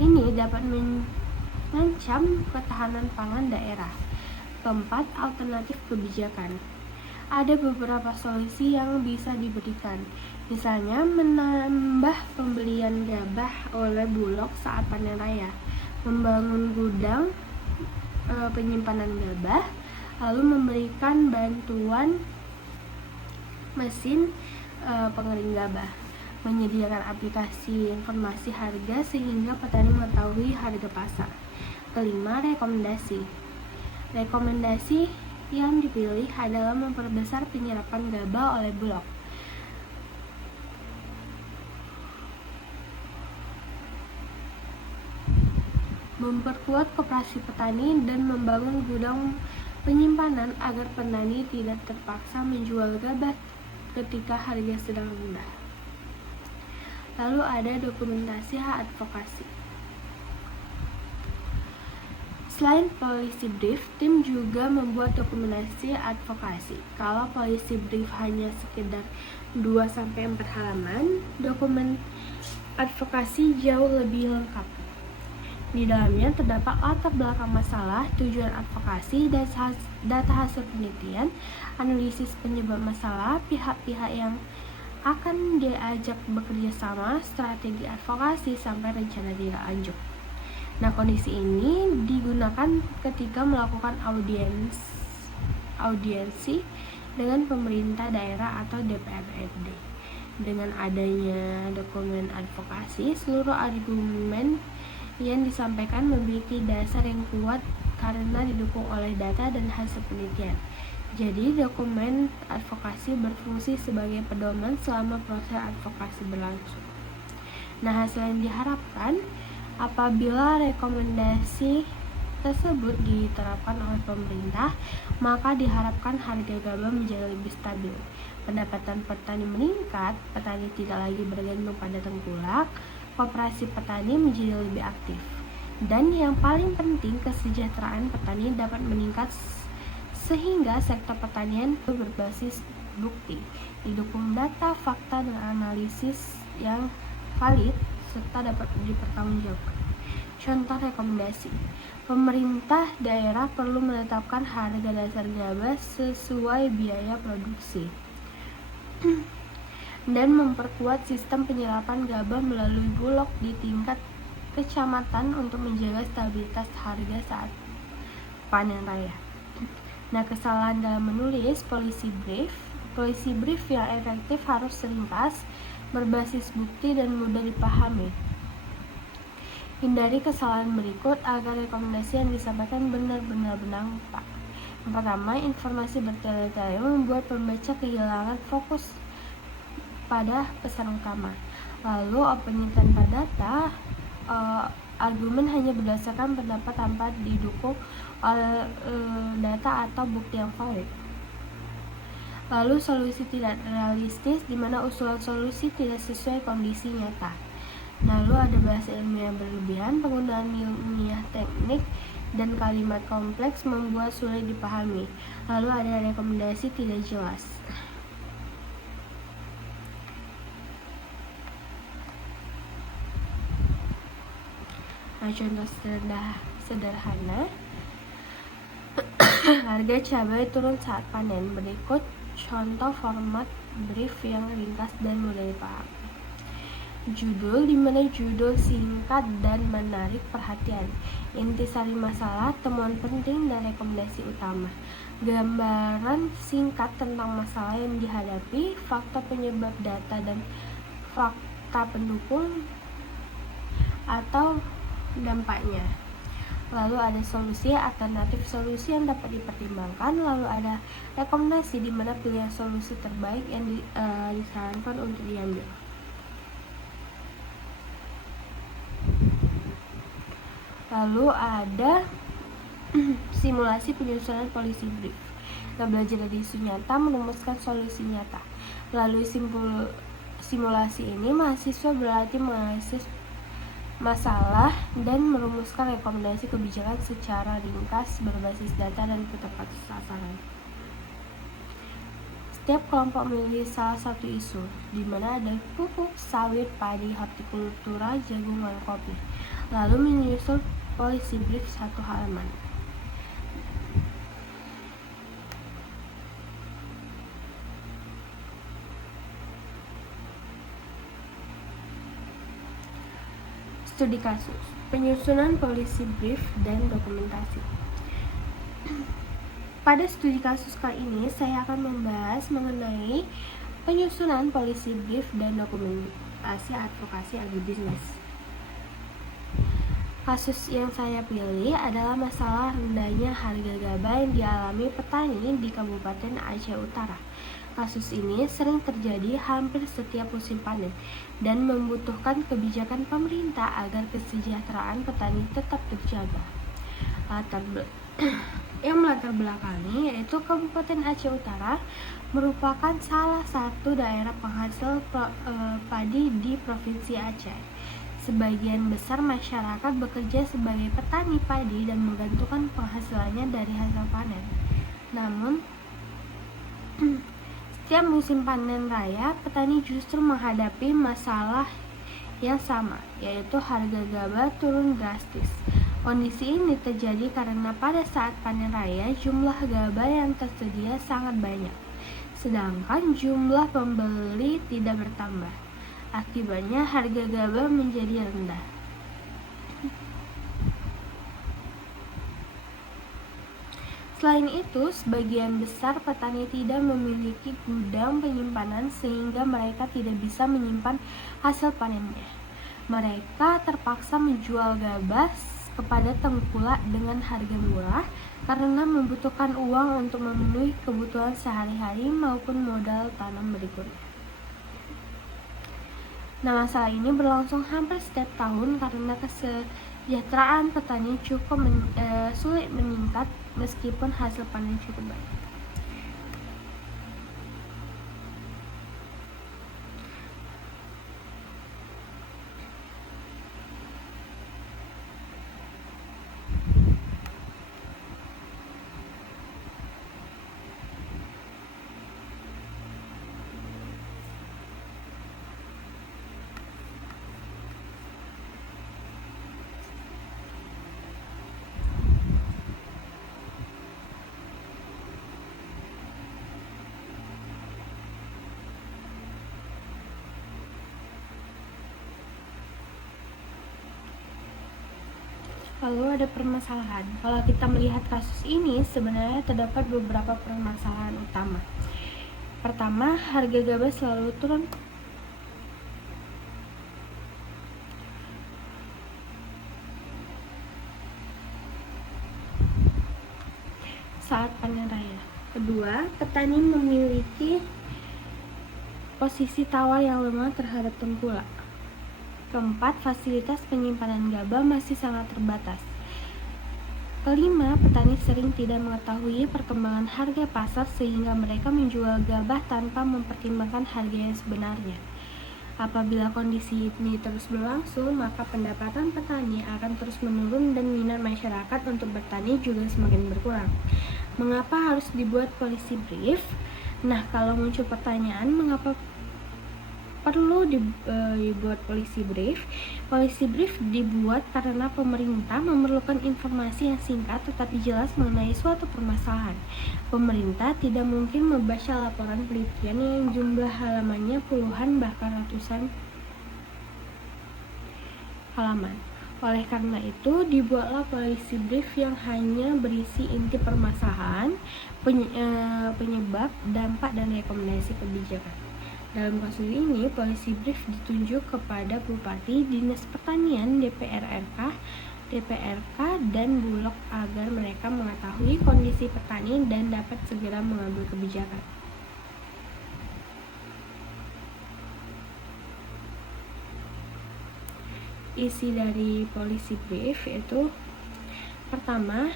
ini dapat mengancam ketahanan pangan daerah. Keempat, alternatif kebijakan. Ada beberapa solusi yang bisa diberikan, misalnya menambah pembelian gabah oleh Bulog saat panen raya, membangun gudang penyimpanan gabah, lalu memberikan bantuan mesin pengering gabah, menyediakan aplikasi informasi harga sehingga petani mengetahui harga pasar. Kelima, rekomendasi. Rekomendasi yang dipilih adalah memperbesar penyerapan gabah oleh Bulog, memperkuat koperasi petani, dan membangun gudang penyimpanan agar petani tidak terpaksa menjual gabah ketika harga sedang rendah. Lalu ada dokumentasi hak advokasi. Selain policy brief, tim juga membuat dokumentasi advokasi. Kalau policy brief hanya sekedar 2-4 halaman, dokumen advokasi jauh lebih lengkap. Di dalamnya terdapat latar belakang masalah, tujuan advokasi, data hasil penelitian, analisis penyebab masalah, pihak-pihak yang akan diajak bekerja sama, strategi advokasi, sampai rencana tindak lanjut. Nah, kondisi ini digunakan ketika melakukan audiensi dengan pemerintah daerah atau DPRD. Dengan adanya dokumen advokasi, seluruh argumen yang disampaikan memiliki dasar yang kuat karena didukung oleh data dan hasil penelitian. Jadi, dokumen advokasi berfungsi sebagai pedoman selama proses advokasi berlangsung. Nah, hasil yang diharapkan apabila rekomendasi tersebut diterapkan oleh pemerintah, maka diharapkan harga gabah menjadi lebih stabil, pendapatan petani meningkat, petani tidak lagi bergantung pada tengkulak, koperasi petani menjadi lebih aktif, dan yang paling penting, kesejahteraan petani dapat meningkat sehingga sektor pertanian berbasis bukti, didukung data, fakta, dan analisis yang valid serta dapat dipertanggungjawabkan. Contoh rekomendasi. Pemerintah daerah perlu menetapkan harga dasar gabah sesuai biaya produksi dan memperkuat sistem penyerapan gabah melalui Bulog di tingkat kecamatan untuk menjaga stabilitas harga saat panen raya. Nah, kesalahan dalam menulis policy brief yang efektif harus ringkas, berbasis bukti, dan mudah dipahami. Hindari kesalahan berikut agar rekomendasi yang disampaikan benar-benar berdampak. Yang pertama, informasi bertele-tele membuat pembaca kehilangan fokus pada pesan utama. Lalu, opini tanpa data, argumen hanya berdasarkan pendapat tanpa didukung oleh data atau bukti yang valid. Lalu, solusi tidak realistis, di mana usulan solusi tidak sesuai kondisi nyata. Lalu ada bahasa ilmiah berlebihan, penggunaan ilmiah teknik, dan kalimat kompleks membuat sulit dipahami. Lalu ada rekomendasi tidak jelas. Nah, contoh sederhana harga cabai turun saat panen. Berikut contoh format brief yang ringkas dan mudah dipahami. Judul, dimana judul singkat dan menarik perhatian. Intisari masalah, temuan penting, dan rekomendasi utama. Gambaran singkat tentang masalah yang dihadapi, fakta penyebab, data dan fakta pendukung atau dampaknya. Lalu ada solusi, alternatif solusi yang dapat dipertimbangkan. Lalu ada rekomendasi di mana pilihan solusi terbaik yang disarankan untuk diambil. Lalu ada simulasi penyusunan polisi brief. Nah, belajar dari isu nyata, merumuskan solusi nyata. Melalui simulasi ini, mahasiswa berlatih menganalisis masalah dan merumuskan rekomendasi kebijakan secara ringkas berbasis data dan tepat sasaran. Setiap kelompok memilih salah satu isu, di mana ada pupuk, sawit, padi, hortikultura, jagung, dan kopi. Lalu menyusun policy brief 1 halaman. Studi kasus, penyusunan policy brief dan dokumentasi. Pada studi kasus kali ini, saya akan membahas mengenai penyusunan policy brief dan dokumentasi advokasi agribisnis. Kasus yang saya pilih adalah masalah rendahnya harga gabah yang dialami petani di Kabupaten Aceh Utara. Kasus ini sering terjadi hampir setiap musim panen dan membutuhkan kebijakan pemerintah agar kesejahteraan petani tetap terjaga. Yang melatar belakangi yaitu Kabupaten Aceh Utara merupakan salah satu daerah penghasil padi di Provinsi Aceh. Sebagian besar masyarakat bekerja sebagai petani padi dan menggantungkan penghasilannya dari hasil panen. Namun, setiap musim panen raya, petani justru menghadapi masalah yang sama, yaitu harga gabah turun drastis. Kondisi ini terjadi karena pada saat panen raya, jumlah gabah yang tersedia sangat banyak, sedangkan jumlah pembeli tidak bertambah. Akibatnya, harga gabah menjadi rendah. Selain itu, sebagian besar petani tidak memiliki gudang penyimpanan sehingga mereka tidak bisa menyimpan hasil panennya. Mereka terpaksa menjual gabah kepada tengkulak dengan harga murah karena membutuhkan uang untuk memenuhi kebutuhan sehari-hari maupun modal tanam berikutnya. Nah, masalah ini berlangsung hampir setiap tahun karena kesejahteraan petani cukup sulit meningkat meskipun hasil panen cukup baik. Lalu ada permasalahan. Kalau kita melihat kasus ini, sebenarnya terdapat beberapa permasalahan utama. Pertama, harga gabah selalu turun saat panen raya. Kedua, petani memiliki posisi tawar yang lemah terhadap tengkulak. Keempat, fasilitas penyimpanan gabah masih sangat terbatas. Kelima, petani sering tidak mengetahui perkembangan harga pasar sehingga mereka menjual gabah tanpa mempertimbangkan harga yang sebenarnya. Apabila kondisi ini terus berlangsung, maka pendapatan petani akan terus menurun dan minat masyarakat untuk bertani juga semakin berkurang. Mengapa harus dibuat policy brief? Nah, kalau muncul pertanyaan mengapa perlu dibuat policy brief? Policy brief dibuat karena pemerintah memerlukan informasi yang singkat tetapi jelas mengenai suatu permasalahan. Pemerintah tidak mungkin membaca laporan penelitian yang jumlah halamannya puluhan bahkan ratusan halaman. Oleh karena itu, dibuatlah policy brief yang hanya berisi inti permasalahan, penyebab, dampak, dan rekomendasi kebijakan. Dalam kasus ini, polisi brief ditunjuk kepada Bupati, Dinas Pertanian, DPRK, dan Bulog agar mereka mengetahui kondisi petani dan dapat segera mengambil kebijakan. Isi dari polisi brief itu pertama,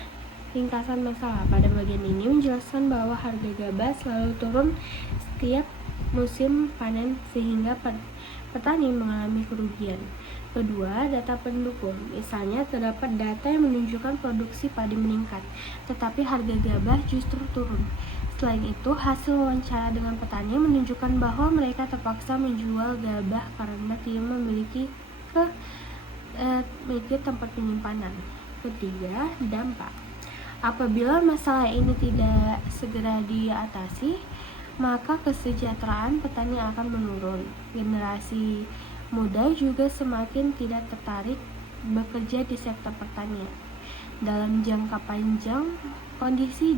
ringkasan masalah. Pada bagian ini menjelaskan bahwa harga gabah selalu turun setiap musim panen sehingga petani mengalami kerugian. Kedua, data pendukung. Misalnya terdapat data yang menunjukkan produksi padi meningkat, tetapi harga gabah justru turun. Selain itu, hasil wawancara dengan petani menunjukkan bahwa mereka terpaksa menjual gabah karena tidak memiliki tempat penyimpanan. Ketiga, dampak. Apabila masalah ini tidak segera diatasi, maka kesejahteraan petani akan menurun. Generasi muda juga semakin tidak tertarik bekerja di sektor pertanian. Dalam jangka panjang, kondisi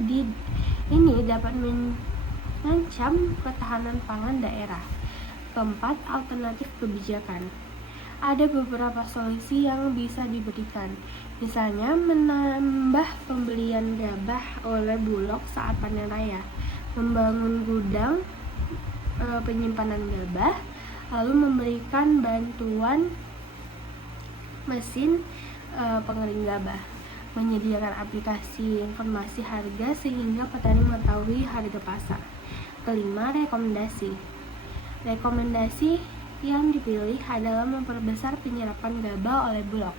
ini dapat mengancam ketahanan pangan daerah. Keempat, alternatif kebijakan. Ada beberapa solusi yang bisa diberikan, misalnya menambah pembelian gabah oleh Bulog saat panen raya, membangun gudang penyimpanan gabah, lalu memberikan bantuan mesin pengering gabah, menyediakan aplikasi informasi harga sehingga petani mengetahui harga pasar. Kelima, rekomendasi yang dipilih adalah memperbesar penyerapan gabah oleh Bulog.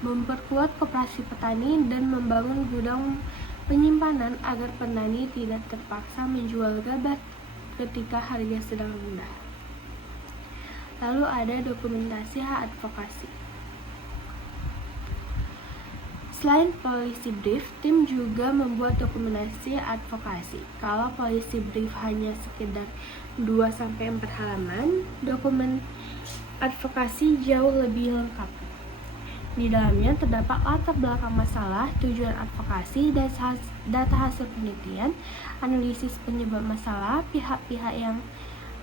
Memperkuat koperasi petani dan membangun gudang penyimpanan agar petani tidak terpaksa menjual gabah ketika harga sedang rendah. Lalu ada dokumentasi advokasi. Selain polisi brief, tim juga membuat dokumentasi advokasi. Kalau polisi brief hanya sekedar 2-4 halaman, dokumen advokasi jauh lebih lengkap. Di dalamnya terdapat latar belakang masalah, tujuan advokasi, data hasil penelitian, analisis penyebab masalah, pihak-pihak yang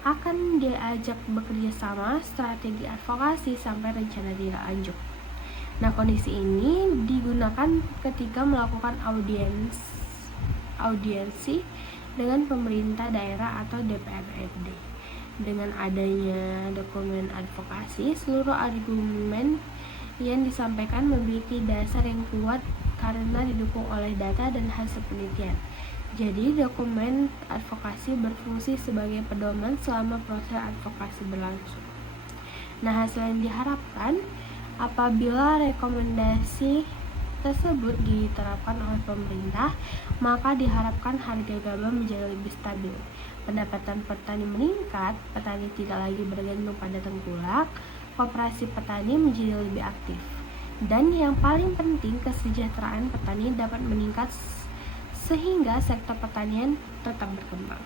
akan diajak bekerja sama, strategi advokasi, sampai rencana tindak lanjut. Nah, kondisi ini digunakan ketika melakukan audiensi dengan pemerintah daerah atau DPRD. Dengan adanya dokumen advokasi, seluruh argumen yang disampaikan memiliki dasar yang kuat karena didukung oleh data dan hasil penelitian. Jadi, dokumen advokasi berfungsi sebagai pedoman selama proses advokasi berlangsung. Nah, hasil yang diharapkan apabila rekomendasi tersebut diterapkan oleh pemerintah, maka diharapkan harga gabah menjadi lebih stabil, pendapatan petani meningkat, petani tidak lagi bergantung pada tengkulak, koperasi petani menjadi lebih aktif, dan yang paling penting, kesejahteraan petani dapat meningkat sehingga sektor pertanian tetap berkembang.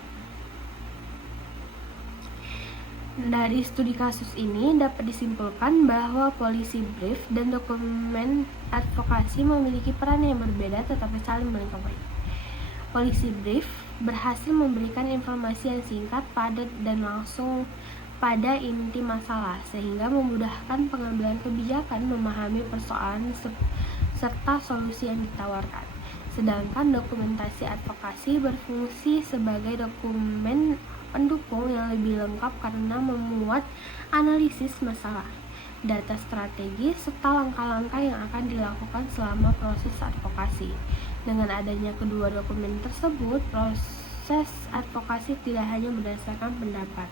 Dari studi kasus ini dapat disimpulkan bahwa polisi brief dan dokumen advokasi memiliki peran yang berbeda tetapi saling melengkapi. Polisi brief berhasil memberikan informasi yang singkat, padat, dan langsung pada inti masalah sehingga memudahkan pengambilan kebijakan, memahami persoalan serta solusi yang ditawarkan. Sedangkan dokumentasi advokasi berfungsi sebagai dokumen pendukung yang lebih lengkap karena memuat analisis masalah, data strategi, serta langkah-langkah yang akan dilakukan selama proses advokasi. Dengan adanya kedua dokumen tersebut, proses advokasi tidak hanya berdasarkan pendapat,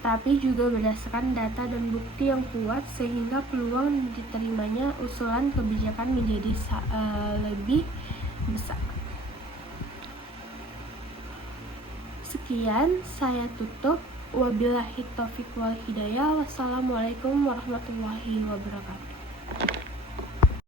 tetapi juga berdasarkan data dan bukti yang kuat sehingga peluang diterimanya usulan kebijakan menjadi lebih besar. Sekian, saya tutup. Wabillahi taufiq wal hidayah. Wassalamualaikum warahmatullahi wabarakatuh.